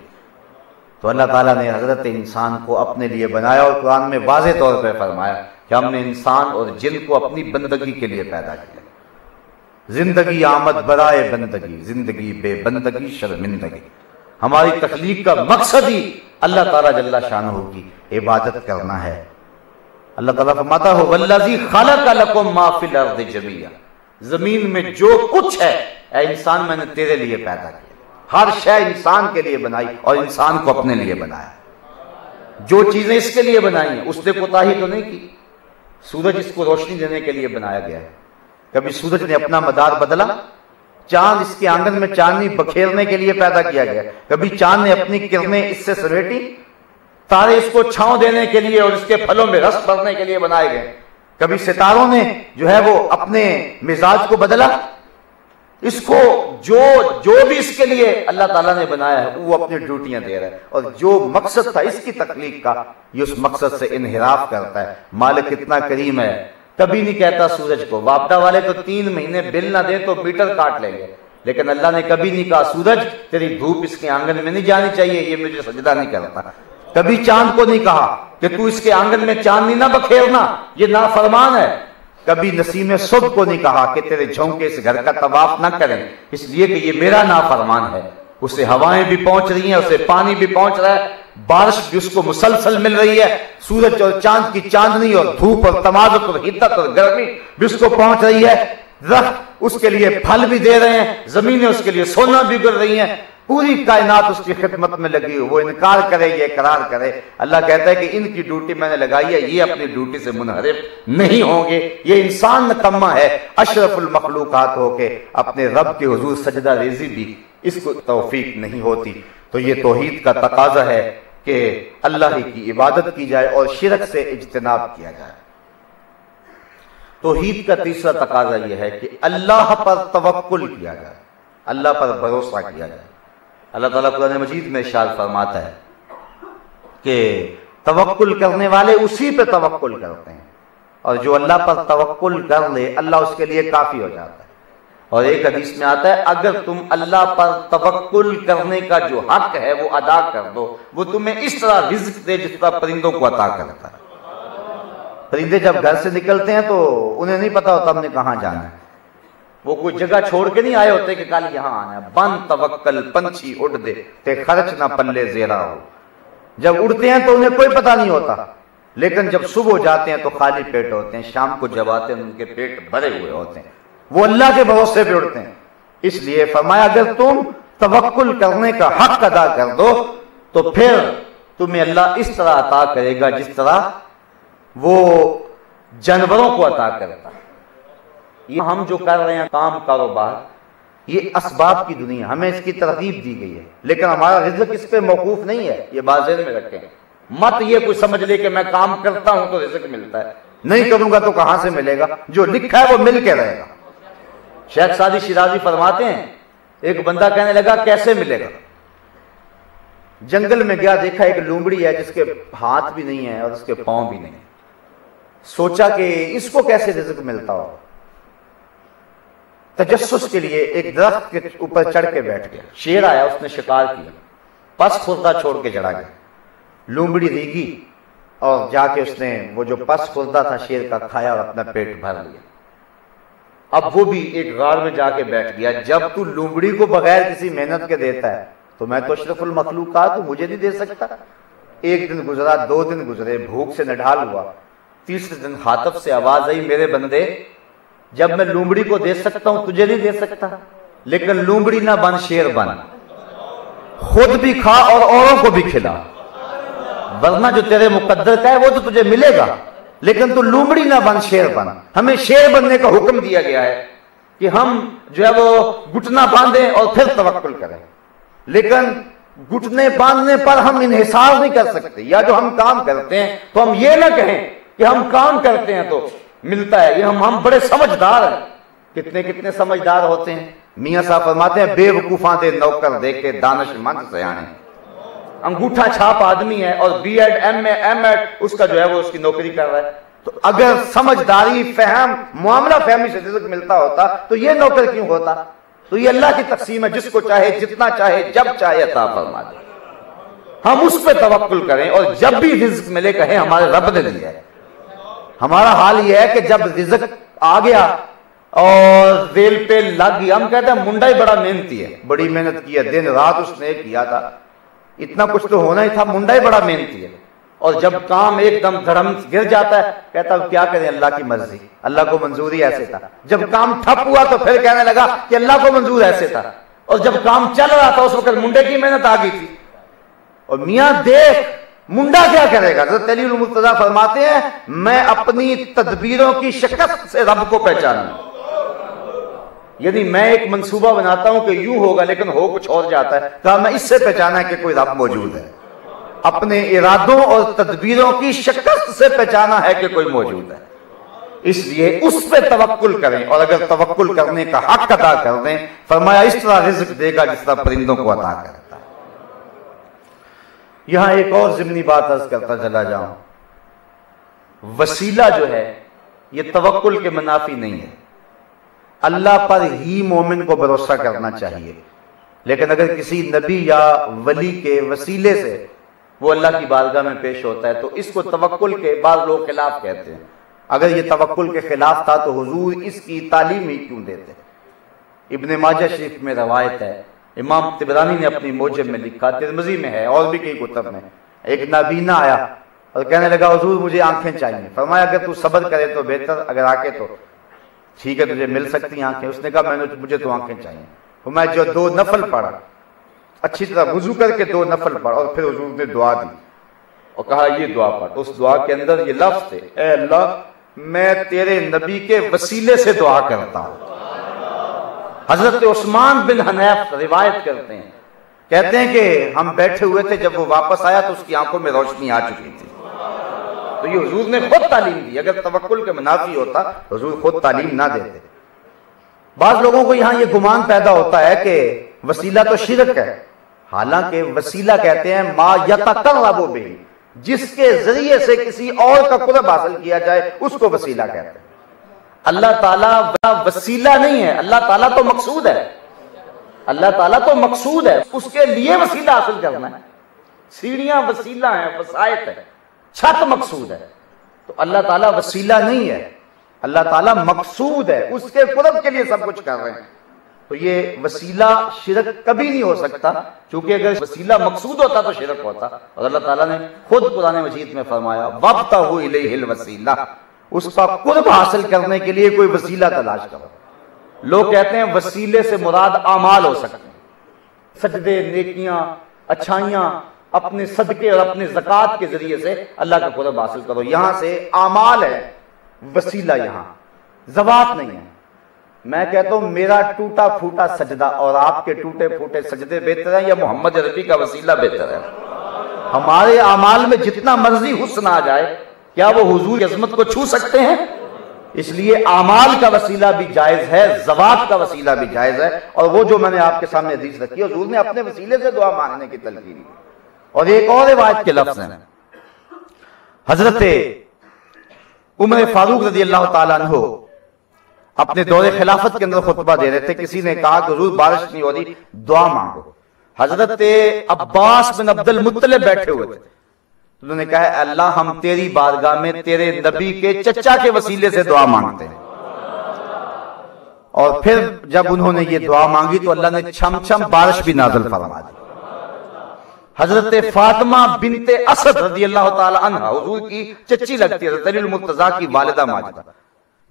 تو اللہ تعالیٰ نے حضرت انسان کو اپنے لیے بنایا اور قرآن میں واضح طور پہ فرمایا کہ ہم نے انسان اور جن کو اپنی بندگی کے لیے پیدا کیا۔ زندگی آمد برائے بندگی، زندگی بے بندگی شرمندگی۔ ہماری تخلیق کا مقصد ہی اللہ تعالیٰ جل شانہ کی عبادت کرنا ہے۔ اللہ تعالیٰ فرماتا ہے والذی خلق لکم ما فی الارض جمیعا، زمین میں جو کچھ ہے اے انسان میں نے تیرے لیے پیدا کیا۔ ہر شے انسان کے لیے بنائی اور انسان کو اپنے لیے بنایا۔ جو چیزیں اس کے لیے بنائی ہیں اس نے کوتاہی تو نہیں کی۔ سورج اس کو روشنی دینے کے لیے بنایا گیا ہے، کبھی سورج نے اپنا مدار بدلا؟ چاند اس کے آنگن میں چاندنی بکھیرنے کے لیے پیدا کیا گیا، کبھی چاند نے اپنی کرنیں اس سے سمیٹی؟ تارے اس کو چھاؤں دینے کے لیے اور اس کے پھلوں میں رس بھرنے کے لیے بنائے گئے، کبھی ستاروں نے جو ہے وہ اپنے مزاج کو بدلا؟ اس کو جو بھی اس کے لیے اللہ تعالیٰ نے بنایا ہے وہ اپنی ڈیوٹیاں دے رہا ہے، اور جو مقصد تھا اس کی تخلیق کا یہ اس مقصد سے انحراف کرتا ہے۔ مالک اتنا کریم ہے، کبھی نہیں کہتا سورج کو، وابڈا والے تو 3 مہینے بل نہ دے تو میٹر کاٹ لیں گے، لیکن اللہ نے کبھی نہیں کہا سورج تیری دھوپ اس کے آنگن میں نہیں جانی چاہیے، یہ مجھے سجدہ نہیں کرتا۔ کبھی چاند کو نہیں کہا کہ تو اس کے آنگن میں چاندنی نہ بکھیرنا، یہ نافرمان ہے۔ کبھی نسیم صبح کو نہیں کہا کہ تیرے جھونکے اس گھر کا طواف نہ کریں، اس لیے کہ یہ میرا نافرمان ہے۔ اسے ہوائیں بھی پہنچ رہی ہیں، اسے پانی بھی پہنچ رہا ہے، بارش بھی اس کو مسلسل مل رہی ہے، سورج اور چاند کی چاندنی اور دھوپ اور تمازت اور حدت اور گرمی بھی اس کو پہنچ رہی ہے، درخت اس کے لیے پھل بھی دے رہے ہیں، زمینیں اس کے لیے سونا بھی گر رہی ہیں، پوری کائنات اس کی خدمت میں لگی ہو، وہ انکار کرے یہ اقرار کرے۔ اللہ کہتا ہے کہ ان کی ڈیوٹی میں نے لگائی ہے، یہ اپنی ڈیوٹی سے منحرف نہیں ہوں گے۔ یہ انسان نکما ہے، اشرف المخلوقات ہو کے اپنے رب کے حضور سجدہ ریزی بھی اس کو توفیق نہیں ہوتی۔ تو یہ توحید کا تقاضا ہے کہ اللہ ہی کی عبادت کی جائے اور شرک سے اجتناب کیا جائے۔ توحید کا تیسرا تقاضا یہ ہے کہ اللہ پر توکل کیا جائے، اللہ پر بھروسہ کیا جائے۔ اللہ تعالیٰ قرآن مجید میں ارشاد فرماتا ہے کہ توکل کرنے والے اسی پہ توکل کرتے ہیں، اور جو اللہ پر توکل کر لے اللہ اس کے لیے کافی ہو جاتا ہے۔ اور ایک حدیث میں آتا ہے اگر تم اللہ پر توکل کرنے کا جو حق ہے وہ ادا کر دو، وہ تمہیں اس طرح رزق دے جس طرح پرندوں کو عطا کرتا ہے۔ پرندے جب گھر سے نکلتے ہیں تو انہیں نہیں پتا ہوتا ہم نے کہاں جانا ہے، وہ کوئی جگہ چھوڑ کے نہیں آئے ہوتے کہ کل یہاں آنا ہے۔ بن توکل پنچھی اڑ دے تے خرچ نہ پلے زیرا ہو۔ جب اڑتے ہیں تو انہیں کوئی پتہ نہیں ہوتا، لیکن جب صبح ہو جاتے ہیں تو خالی پیٹ ہوتے ہیں، شام کو جب آتے ہیں ان کے پیٹ بھرے ہوئے ہوتے ہیں، وہ اللہ کے بھروسے پہ اڑتے ہیں۔ اس لیے فرمایا اگر تم توکل کرنے کا حق ادا کر دو تو پھر تمہیں اللہ اس طرح عطا کرے گا جس طرح وہ جانوروں کو عطا کرتا ہے۔ یہ ہم جو کر رہے ہیں کام کاروبار، یہ اسباب کی دنیا، ہمیں اس کی ترغیب دی گئی ہے، لیکن ہمارا رزق اس پہ موقوف نہیں ہے، یہ بات ذہن میں رکھیں۔ مت یہ کوئی سمجھ لے کہ میں کام کرتا ہوں تو رزق ملتا ہے، نہیں کروں گا تو کہاں سے ملے گا؟ جو لکھا ہے وہ مل کے رہے گا۔ شیخ سعدی شیرازی فرماتے ہیں ایک بندہ کہنے لگا کیسے ملے گا؟ جنگل میں گیا، دیکھا ایک لومڑی ہے جس کے ہاتھ بھی نہیں ہے اور اس کے پاؤں بھی نہیں، سوچا کہ اس کو کیسے رزق ملتا ہو۔ تجسس کے لیے ایک درخت کے اوپر چڑھ کے بیٹھ گیا، شیر آیا، اس نے شکار کیا، پس خوردہ چھوڑ کے چڑھا گیا، لومڑی ریگی اور جا کے اس نے وہ جو پس خوردہ تھا شیر کا کھایا اور اپنا پیٹ بھر لیا۔ اب وہ بھی ایک غار میں جا کے بیٹھ گیا، جب تو لومڑی کو بغیر کسی محنت کے دیتا ہے تو میں تو اشرف المخلوقات ہوں، مجھے نہیں دے سکتا۔ ایک دن گزرا، 2 دن گزرے، بھوک سے نڈھال ہوا، تیسرے دن خاطب سے آواز آئی میرے بندے جب میں لومڑی کو دے سکتا ہوں تجھے نہیں دے سکتا، لیکن لومڑی نہ بن شیر بن، خود بھی کھا اور اوروں کو بھی کھلا، ورنہ جو تیرے مقدر کا ہے وہ تو تجھے ملے گا، لیکن تو لومڑی نہ بن شیر بن۔ ہمیں شیر بننے کا حکم دیا گیا ہے کہ ہم جو ہے وہ گھٹنا باندھیں اور پھر توکل کریں، لیکن گھٹنے باندھنے پر ہم انحصار نہیں کر سکتے، یا جو ہم کام کرتے ہیں تو ہم یہ نہ کہیں کہ ہم کام کرتے ہیں تو ملتا ہے، یہ ہم بڑے سمجھدار ہیں۔ کتنے سمجھدار ہوتے ہیں۔ میاں صاحب فرماتے ہیں بے وقوفاں دے نوکر دیکھے دانش مند سیانے۔ انگوٹھا چھاپ آدمی ہے اور بی ایڈ ایم ایڈ اس کا جو ہے وہ اس کی نوکری کر رہا ہے، تو اگر سمجھداری، فہم، معاملہ فہمی سے رزق ملتا ہوتا تو یہ نوکر کیوں ہوتا؟ تو یہ اللہ کی تقسیم ہے، جس کو چاہے جتنا چاہے جب چاہے عطا فرما دے۔ ہم اس پہ توکل کریں اور جب بھی رزق ملے کہیں ہمارے رب نے دیا ہے۔ ہمارا حال یہ ہے کہ جب رزق آ گیا اور ریل پہ لگ گیا، ہم کہتے ہیں منڈا ہی بڑا محنتی ہے، بڑی محنت کی ہے، دن رات اس نے کیا تھا، اتنا کچھ تو ہونا ہی تھا، منڈا ہی بڑا محنتی ہے۔ اور جب کام ایک دم دھڑم گر جاتا ہے کہتا ہے کیا کریں، اللہ کی مرضی، اللہ کو منظوری ایسے تھا۔ جب کام ٹھپ ہوا تو پھر کہنے لگا کہ اللہ کو منظور ایسے تھا، اور جب کام چل رہا تھا اس وقت منڈے کی محنت آ گئی تھی۔ اور میاں دیکھ منڈا کیا کرے گا؟ حضرت علی المرتضیٰ فرماتے ہیں میں اپنی تدبیروں کی شکست سے رب کو پہچانوں، یعنی میں ایک منصوبہ بناتا ہوں کہ یوں ہوگا لیکن ہو کچھ اور جاتا ہے، کہا میں اس سے پہچانا ہے کہ کوئی رب موجود ہے۔ اپنے ارادوں اور تدبیروں کی شکست سے پہچانا ہے کہ کوئی موجود ہے، اس لیے اس پہ توکل کریں، اور اگر توکل کرنے کا حق ادا کر دیں، فرمایا اس طرح رزق دے گا جس طرح پرندوں کو عطا کرتا ہے۔ یہاں ایک اور ضمنی بات عرض کرتا چلا جاؤں، وسیلہ جو ہے یہ توکل کے منافی نہیں ہے، اللہ پر ہی مومن کو بھروسہ کرنا چاہیے، لیکن اگر کسی نبی یا ولی کے وسیلے سے وہ اللہ کی بارگاہ میں پیش ہوتا ہے تو اس کو توکل کے بعض لوگ خلاف کہتے ہیں۔ اگر یہ توکل کے خلاف تھا تو حضور اس کی تعلیم ہی کیوں دیتے؟ ابن ماجہ شریف میں روایت ہے، امام طبرانی نے اپنی موجم میں لکھا، ترمذی میں ہے اور بھی کئی کتب میں، ایک نابینا آیا اور کہنے لگا حضور مجھے آنکھیں چاہیے۔ فرمایا اگر تو صبر کرے تو بہتر، اگر آ کے تو ٹھیک ہے تجھے مل سکتی ہیں آنکھیں۔ اس نے کہا مجھے تو آنکھیں چاہیے۔ میں جو 2 نفل پڑھا، اچھی طرح وضو کر کے 2 نفل پڑھا، اور پھر حضور نے دعا دی اور کہا یہ دعا پڑھ۔ اس دعا کے اندر یہ لفظ تھے، اے اللہ میں تیرے نبی کے وسیلے سے دعا کرتا ہوں۔ حضرت عثمان بن حنیف روایت کرتے ہیں، کہتے ہیں کہ ہم بیٹھے ہوئے تھے، جب وہ واپس آیا تو اس کی آنکھوں میں روشنی آ چکی تھی۔ تو یہ حضور نے خود تعلیم دی، اگر توکل کے منافی ہوتا حضور خود تعلیم نہ دیتے۔ بعض لوگوں کو یہاں یہ گمان پیدا ہوتا ہے کہ وسیلہ تو شرک ہے، حالانکہ وسیلہ کہتے ہیں ما یتقرب بہ، جس کے ذریعے سے کسی اور کا قرب حاصل کیا جائے اس کو وسیلہ کہتے ہیں۔ اللہ تعالیٰ وسیلہ نہیں ہے، اللہ تعالیٰ تو مقصود ہے، اللہ تعالیٰ تو مقصود ہے، اس کے لیے وسیلہ حاصل کرنا ہے۔ سیڑھیاں وسیلہ ہیں، وسائط ہے، چھت مقصود ہے، تو اللہ تعالیٰ وسیلہ نہیں ہے، اللہ تعالیٰ مقصود ہے، اس کے قرب کے لیے سب کچھ کر رہے ہیں۔ تو یہ وسیلہ شرک کبھی نہیں ہو سکتا، کیونکہ اگر وسیلہ مقصود ہوتا تو شرک ہوتا، اور اللہ تعالیٰ نے خود قرآن مجید میں فرمایا وَابْتَغُوا إِلَيْهِ الْوَسِيلَةَ، اس کا قرب حاصل کرنے کے لیے کوئی وسیلہ تلاش کرو۔ لوگ کہتے ہیں وسیلے سے مراد اعمال ہو سکتے ہیں، سجدے، نیکیاں، اچھائیاں، اپنے صدقے اور اپنے زکوٰۃ کے ذریعے سے اللہ کا قرب حاصل کرو۔ یہاں سے اعمال ہے، وسیلہ یہاں ذوات نہیں ہے۔ میں کہتا ہوں میرا ٹوٹا پھوٹا سجدہ اور آپ کے ٹوٹے پھوٹے سجدے بہتر ہیں یا محمد عربی کا وسیلہ بہتر ہے؟ ہمارے اعمال میں جتنا مرضی حسن آ جائے، کیا وہ حضور کی عظمت کو چھو سکتے ہیں؟ اس لیے اعمال کا وسیلہ بھی جائز ہے، ذوات کا وسیلہ بھی جائز ہے، اور وہ جو میں نے آپ کے سامنے حدیث رکھی ہے، حضور نے اپنے وسیلے سے دعا مانگنے کی تلقین کی۔ اور ایک اور روایت کے لفظ ہیں، حضرت عمر فاروق رضی اللہ تعالیٰ عنہ اپنے دور خلافت کے اندر خطبہ دے رہے تھے، کسی نے کہا کہ حضور بارش نہیں ہو رہی، دعا مانگو۔ حضرت عباس بن عبد المطلب بیٹھے ہوئے تھے، انہوں نے کہا اللہ ہم تیری بارگاہ میں تیرے نبی کے چچا کے وسیلے سے دعا مانگتے ہیں۔ اور پھر جب انہوں نے یہ دعا مانگی تو اللہ نے چھم چھم بارش بھی نازل فرما دی۔ حضرت فاطمہ بنت اسد رضی اللہ تعالی عنہ حضور کی چچی لگتی ہے، حضرت علی المرتضیٰ کی والدہ ماجدہ،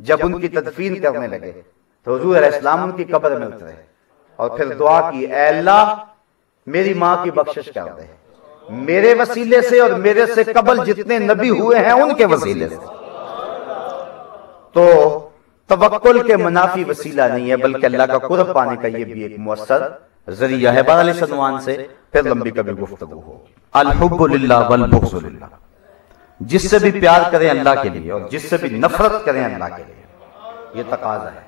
جب ان کی تدفین کرنے لگے تو حضور علیہ السلام ان کی قبر میں اترے اور پھر دعا کی، اے اللہ میری ماں کی بخشش کر دے، میرے وسیلے سے اور میرے سے قبل جتنے نبی ہوئے ہیں ان کے وسیلے سے۔ تو توکل کے منافی وسیلہ نہیں ہے، بلکہ اللہ کا قرب پانے کا یہ بھی ایک مؤثر ذریعہ ہے بہرحال اس عنوان سے پھر لمبی کبھی گفتگو ہو. الحب للہ والبغض للہ، جس سے بھی پیار کریں اللہ کے لیے اور جس سے بھی نفرت کریں اللہ کے لیے، یہ تقاضا ہے.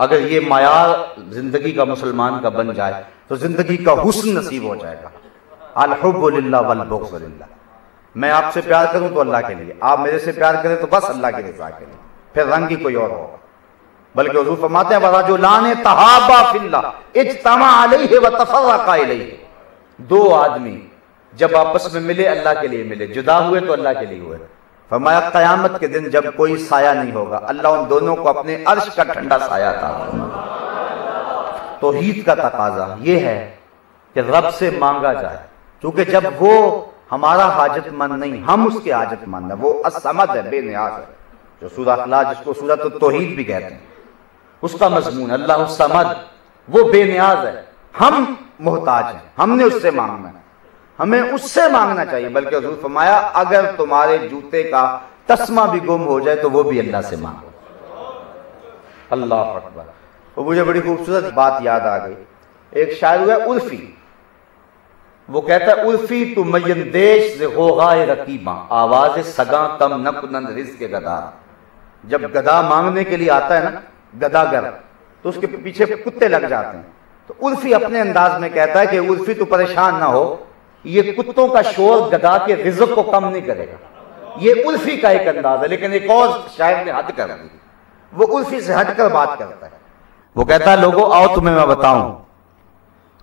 اگر یہ معیار زندگی کا مسلمان کا بن جائے تو زندگی کا حسن نصیب ہو جائے گا. الحب للہ والبغض للہ، میں آپ سے پیار کروں تو اللہ کے لیے، آپ میرے سے پیار کریں تو بس اللہ کے رضا کے لیے، پھر رنگ ہی کوئی اور ہوگا. بلکہ حضور فرماتے ہیں وَرَجُلَانِ تَحَابَا فِي اللَّهِ اجْتَمَعَ عَلَيْهِ وَتَفَرَّقَا إِلَيْهِ، دو آدمی جب آپس میں ملے اللہ کے لیے ملے، جدا ہوئے تو اللہ کے لیے ہوئے. فرمایا قیامت کے دن جب کوئی سایہ نہیں ہوگا، اللہ ان دونوں کو اپنے عرش کا ٹھنڈا سایہ عطا فرمائے. توحید کا تقاضا یہ ہے کہ رب سے مانگا جائے، کیونکہ جب وہ ہمارا حاجت مند نہیں، ہم اس کے حاجت مند ہیں. وہ الصمد ہے، بے نیاز ہے. جو سورہ اخلاص جس کو سورۃ التوحید بھی کہتے ہیں، اس کا مضمون اللہ الصمد، وہ بے نیاز ہے، ہم محتاج ہیں، ہم نے اس سے مانگنا ہے، ہمیں اس سے مانگنا چاہیے. بلکہ حضور فرمایا اگر تمہارے جوتے کا تسمہ بھی گم ہو جائے تو وہ بھی اللہ سے مانگو. اللہ اکبر. اور مجھے بڑی خوبصورت بات یاد آ گئی. ایک شاعر ہوا ہے عرفی، وہ کہتا ہے عرفی تو میندیش ز غوغائے رقیباں، آواز سگاں کم نہ کنند رزق گدا. جب گدا مانگنے کے لیے آتا ہے نا گداگر، تو اس کے پیچھے کتے لگ جاتے ہیں. تو عرفی اپنے انداز میں کہتا ہے کہ عرفی تو پریشان نہ ہو، یہ کتوں کا شور گدا کے رزق کو کم نہیں کرے گا. یہ عرفی کا ایک انداز ہے. لیکن ایک اور شاعر نے حد کر دی، وہ عرفی سے ہٹ کر بات کرتا ہے. وہ کہتا ہے لوگوں آؤ تمہیں میں بتاؤں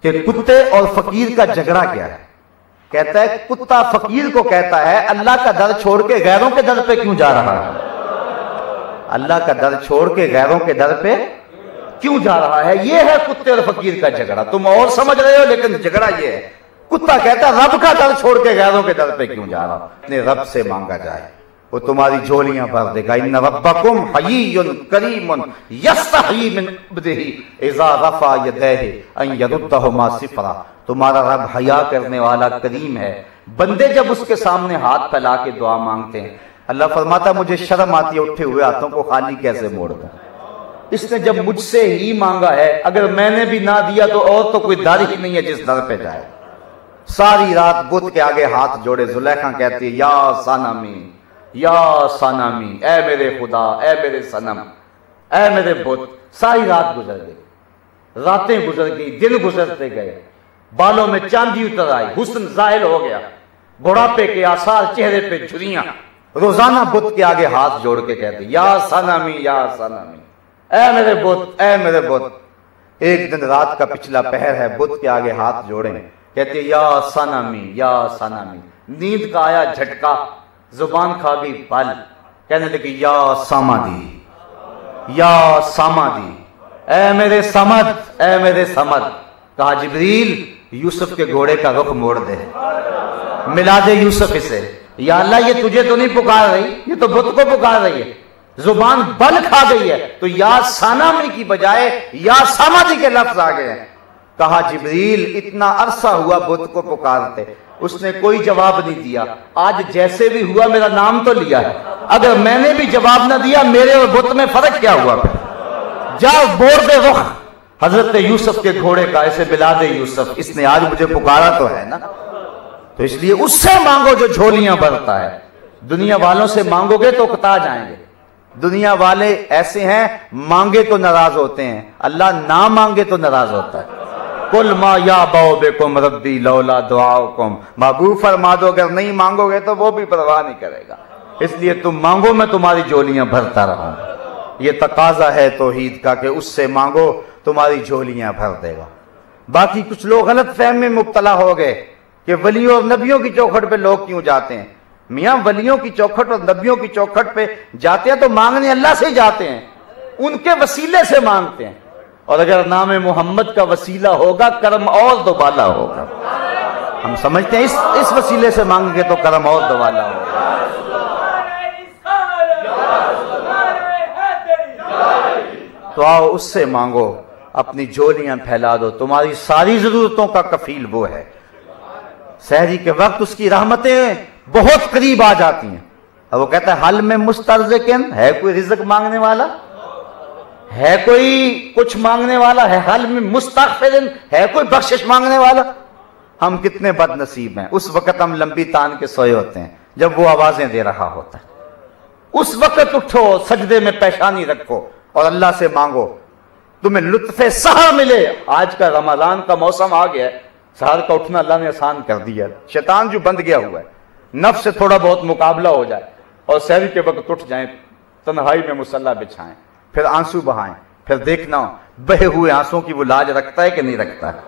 کہ کتے اور فقیر کا جھگڑا کیا ہے. کہتا ہے کتا فقیر کو کہتا ہے اللہ کا در چھوڑ کے غیروں کے در پہ کیوں جا رہا ہے، اللہ کا در چھوڑ کے غیروں کے در پہ کیوں جا رہا ہے. یہ ہے کتے اور فقیر کا جھگڑا. تم اور سمجھ رہے ہو لیکن جھگڑا یہ ہے. کتا کہتا ہے رب کا در چھوڑ کے غیروں کے در پہ کیوں جا رہا. اپنے رب سے مانگا جائے وہ تمہاری جھولیاں بھر دے گا. ان ربکم حیی کریم یستحیی من عبدہ اذا رفع یدیہ ان یردہما صفرا. تمہارا رب حیا کرنے والا کریم ہے، بندے جب اس کے سامنے ہاتھ پھیلا کے دعا مانگتے ہیں اللہ فرماتا مجھے شرم آتی ہے اٹھے ہوئے ہاتھوں کو خالی کیسے موڑ دوں. اس نے جب مجھ سے ہی مانگا ہے، اگر میں نے بھی نہ دیا تو اور تو کوئی در ہی نہیں ہے جس در پہ جائے. ساری رات بت کے آگے ہاتھ جوڑے. زلیخا کہتی ہے یا صنمی یا صنمی، اے میرے خدا، اے میرے صنم، اے میرے بت. ساری رات گزر گئی، راتیں گزر گئی، دن گزرتے گئے، بالوں میں چاندی اتر آئی، حسن ظاہر ہو گیا، بڑھاپے کے آثار چہرے پہ جھریاں. روزانہ بت کے آگے ہاتھ جوڑ کے کہتی یا صنمی یا صنمی، اے میرے بت، اے میرے بت. ایک دن رات کا پچھلا پہر ہے، بت کے آگے ہاتھ جوڑے کہتے یا صنمی یا صنمی. نیند کا آیا جھٹکا، زبان کھا گئی پل، کہنے لگی یا سامادی یا سامادی، اے میرے سمد، اے میرے سمد. کہا جبریل یوسف کے گھوڑے کا رخ موڑ دے، ملا دے یوسف اسے. یا اللہ یہ تجھے تو نہیں پکار رہی، یہ تو بت کو پکار رہی ہے، زبان بل کھا گئی ہے. تو یا سانامی کی بجائے یا سامادی کے لفظ آ گئے ہیں. کہا جبریل اتنا عرصہ ہوا بت کو پکارتے، اس نے کوئی جواب نہیں دیا. آج جیسے بھی ہوا میرا نام تو لیا ہے، اگر میں نے بھی جواب نہ دیا میرے اور بت میں فرق کیا ہوا؟ پھر جاؤ موڑ دے رخ حضرت یوسف کے گھوڑے کا، ایسے ملا دے یوسف، اس نے آج مجھے پکارا تو ہے نا. تو اس لیے اس سے مانگو جو جھولیاں بھرتا ہے. دنیا والوں سے مانگو گے تو اکتا جائیں گے. دنیا والے ایسے ہیں مانگے تو ناراض ہوتے ہیں، اللہ نہ مانگے تو ناراض ہوتا ہے. قل ما یعبأ بکم ربی لولا دعاؤکم، محبوب فرما دو اگر نہیں مانگو گے تو وہ بھی پرواہ نہیں کرے گا. اس لیے تم مانگو میں تمہاری جھولیاں بھرتا رہوں. یہ تقاضا ہے توحید کا کہ اس سے مانگو تمہاری جھولیاں بھر دے گا. باقی کچھ لوگ غلط فہم میں مبتلا ہو گئے کہ ولیوں اور نبیوں کی چوکھٹ پہ لوگ کیوں جاتے ہیں. میاں ولیوں کی چوکھٹ اور نبیوں کی چوکھٹ پہ جاتے ہیں تو مانگنے اللہ سے جاتے ہیں، ان کے وسیلے سے مانگتے ہیں. اور اگر نام محمد کا وسیلہ ہوگا کرم اور دوبالا ہوگا. ہم سمجھتے ہیں اس وسیلے سے مانگیں گے تو کرم اور دوبالا ہوگا. تو آؤ اس سے مانگو، اپنی جھولیاں پھیلا دو. تمہاری ساری ضرورتوں کا کفیل وہ ہے. سحری کے وقت اس کی رحمتیں بہت قریب آ جاتی ہیں. اور وہ کہتا ہے حل میں مسترزقن، ہے کوئی رزق مانگنے والا؟ ہے کوئی کچھ مانگنے والا؟ ہے حل میں مستغفرن، ہے کوئی بخشش مانگنے والا؟ ہم کتنے بد نصیب ہیں، اس وقت ہم لمبی تان کے سوئے ہوتے ہیں جب وہ آوازیں دے رہا ہوتا ہے، اس وقت اٹھو، سجدے میں پیشانی رکھو اور اللہ سے مانگو تمہیں لطف سحر ملے۔ آج کا رمضان کا موسم آ گیا ہے، سحر کا اٹھنا اللہ نے آسان کر دیا، شیطان جو بند گیا ہوا ہے، نفس سے تھوڑا بہت مقابلہ ہو جائے اور سحری کے وقت اٹھ جائیں، تنہائی میں مصلی بچھائیں، پھر آنسو بہائیں، پھر دیکھنا بہے ہوئے آنسوں کی وہ لاج رکھتا ہے کہ نہیں رکھتا ہے۔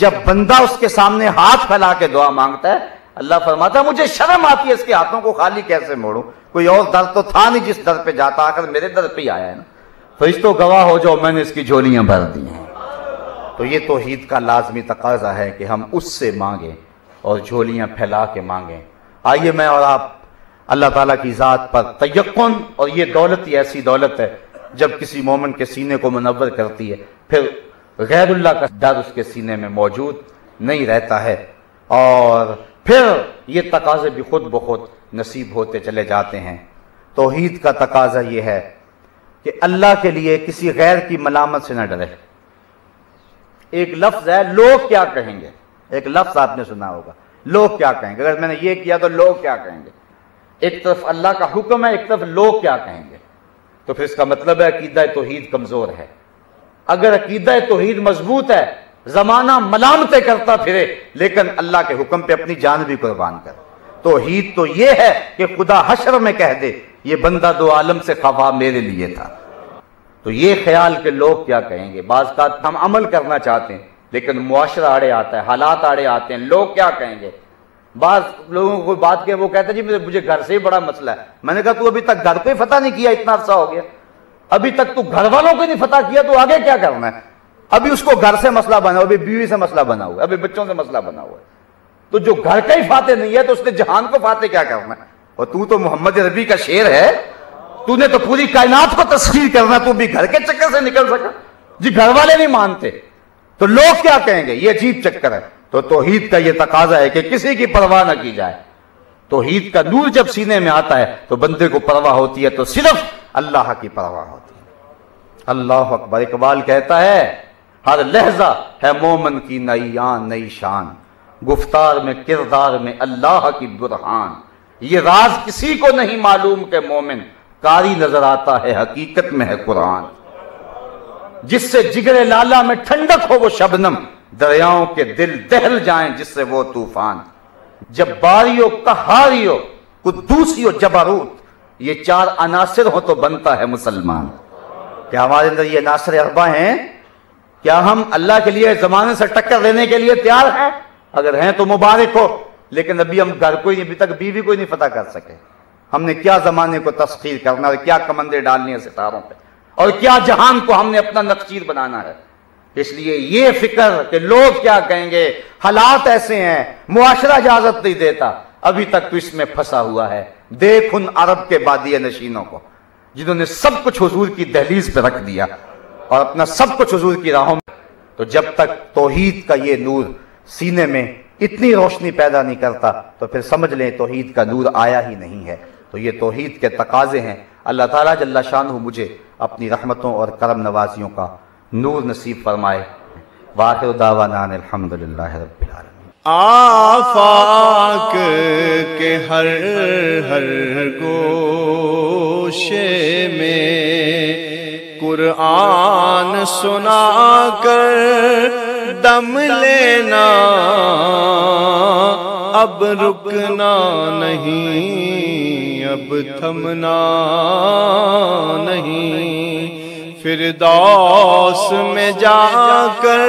جب بندہ اس کے سامنے ہاتھ پھیلا کے دعا مانگتا ہے، اللہ فرماتا ہے مجھے شرم آتی ہے اس کے ہاتھوں کو خالی کیسے موڑوں، کوئی اور در تو تھا نہیں جس در پہ جاتا، آخر میرے در پہ ہی آیا ہے نا، فرشتوں گواہ ہو جاؤ میں نے اس کی جھولیاں بھر دی ہیں۔ تو یہ توحید کا لازمی تقاضا ہے کہ ہم اس سے مانگیں اور جھولیاں پھیلا کے مانگیں۔ آئیے میں اور آپ اللہ تعالیٰ کی ذات پر تیقن، اور یہ دولت ہی ایسی دولت ہے جب کسی مومن کے سینے کو منور کرتی ہے، پھر غیر اللہ کا ڈر اس کے سینے میں موجود نہیں رہتا ہے، اور پھر یہ تقاضے بھی خود بخود نصیب ہوتے چلے جاتے ہیں۔ توحید کا تقاضا یہ ہے کہ اللہ کے لیے کسی غیر کی ملامت سے نہ ڈرے۔ ایک لفظ ہے لوگ کیا کہیں گے، ایک لفظ آپ نے سنا ہوگا، لوگ کیا کہیں گے، اگر میں نے یہ کیا تو لوگ کیا کہیں گے۔ ایک طرف اللہ کا حکم ہے، ایک طرف لوگ کیا کہیں گے، تو پھر اس کا مطلب ہے عقیدہ توحید کمزور ہے۔ اگر عقیدہ توحید مضبوط ہے، زمانہ ملامتیں کرتا پھرے لیکن اللہ کے حکم پہ اپنی جان بھی قربان کر۔ توحید تو یہ ہے کہ خدا حشر میں کہہ دے یہ بندہ دو عالم سے خفا میرے لیے تھا۔ تو یہ خیال کہ لوگ کیا کہیں گے، بعض کا ہم عمل کرنا چاہتے ہیں لیکن معاشرہ آڑے آتا ہے، حالات آڑے آتے ہیں، لوگ کیا کہیں گے۔ بعض لوگوں کو کوئی بات کہ وہ کہتے ہیں جی مجھے گھر سے ہی بڑا مسئلہ ہے، میں نے کہا تو ابھی تک گھر کو ہی فتح نہیں کیا، اتنا عرصہ ہو گیا، ابھی تک تو گھر والوں کو نہیں فتح کیا، تو آگے کیا کرنا ہے؟ ابھی اس کو گھر سے مسئلہ بنا ہوا، ابھی بیوی سے مسئلہ بنا ہوا ہے، ابھی بچوں سے مسئلہ بنا ہوا ہے، تو جو گھر کا ہی فاتح نہیں ہے تو اس نے جہان کو فاتح کیا کرنا ہے؟ اور تو محمد ربی کا شعر ہے، تو نے تو پوری کائنات کو تسخیر کرنا ہے، تو بھی گھر کے چکر سے نکل سکا؟ جی گھر والے نہیں مانتے تو لوگ کیا کہیں گے، یہ عجیب چکر ہے۔ تو توحید کا یہ تقاضا ہے کہ کسی کی پرواہ نہ کی جائے۔ توحید کا نور جب سینے میں آتا ہے تو بندے کو پرواہ ہوتی ہے تو صرف اللہ کی پرواہ ہوتی ہے۔ اللہ اکبر۔ اقبال کہتا ہے ہر لحظہ ہے مومن کی نئی آن نئی شان، گفتار میں کردار میں اللہ کی برہان، یہ راز کسی کو نہیں معلوم کہ مومن کاری نظر آتا ہے حقیقت میں ہے قرآن، جس سے جگر لالا میں ٹھنڈک ہو وہ شبنم، دریاؤں کے دل دہل جائیں جس سے وہ طوفان، جب باری ہو قہاری ہو قدوسی ہو جبروت، یہ چار عناصر ہو تو بنتا ہے مسلمان۔ کیا ہمارے اندر یہ عناصر اربع ہیں؟ کیا ہم اللہ کے لیے زمانے سے ٹکر دینے کے لیے تیار ہیں؟ اگر ہیں تو مبارک ہو، لیکن ابھی ہم گھر کو ہی ابھی تک بیوی کو ہی نہیں فتح کر سکے۔ ہم نے کیا زمانے کو تسخیر کرنا اور کیا کمندیں ڈالنی ہیں ستاروں پہ، اور کیا جہان کو ہم نے اپنا نقشیر بنانا ہے۔ اس لیے یہ فکر کہ لوگ کیا کہیں گے، حالات ایسے ہیں، معاشرہ اجازت نہیں دیتا، ابھی تک تو اس میں پھنسا ہوا ہے۔ دیکھ ان عرب کے بادیہ نشینوں کو جنہوں نے سب کچھ حضور کی دہلیز پہ رکھ دیا اور اپنا سب کچھ حضور کی راہوں میں۔ تو جب تک توحید کا یہ نور سینے میں اتنی روشنی پیدا نہیں کرتا تو پھر سمجھ لیں توحید کا نور آیا ہی نہیں ہے۔ تو یہ توحید کے تقاضے ہیں۔ اللہ تعالیٰ جل شانہ مجھے اپنی رحمتوں اور کرم نوازیوں کا نور نصیب فرمائے۔ وآخر دعوانا الحمدللہ رب العالمین۔ آفاق کے ہر گوشے میں قرآن سنا کر دم لینا، اب رکنا نہیں، اب تھمنا نہیں، فردوس میں جا کر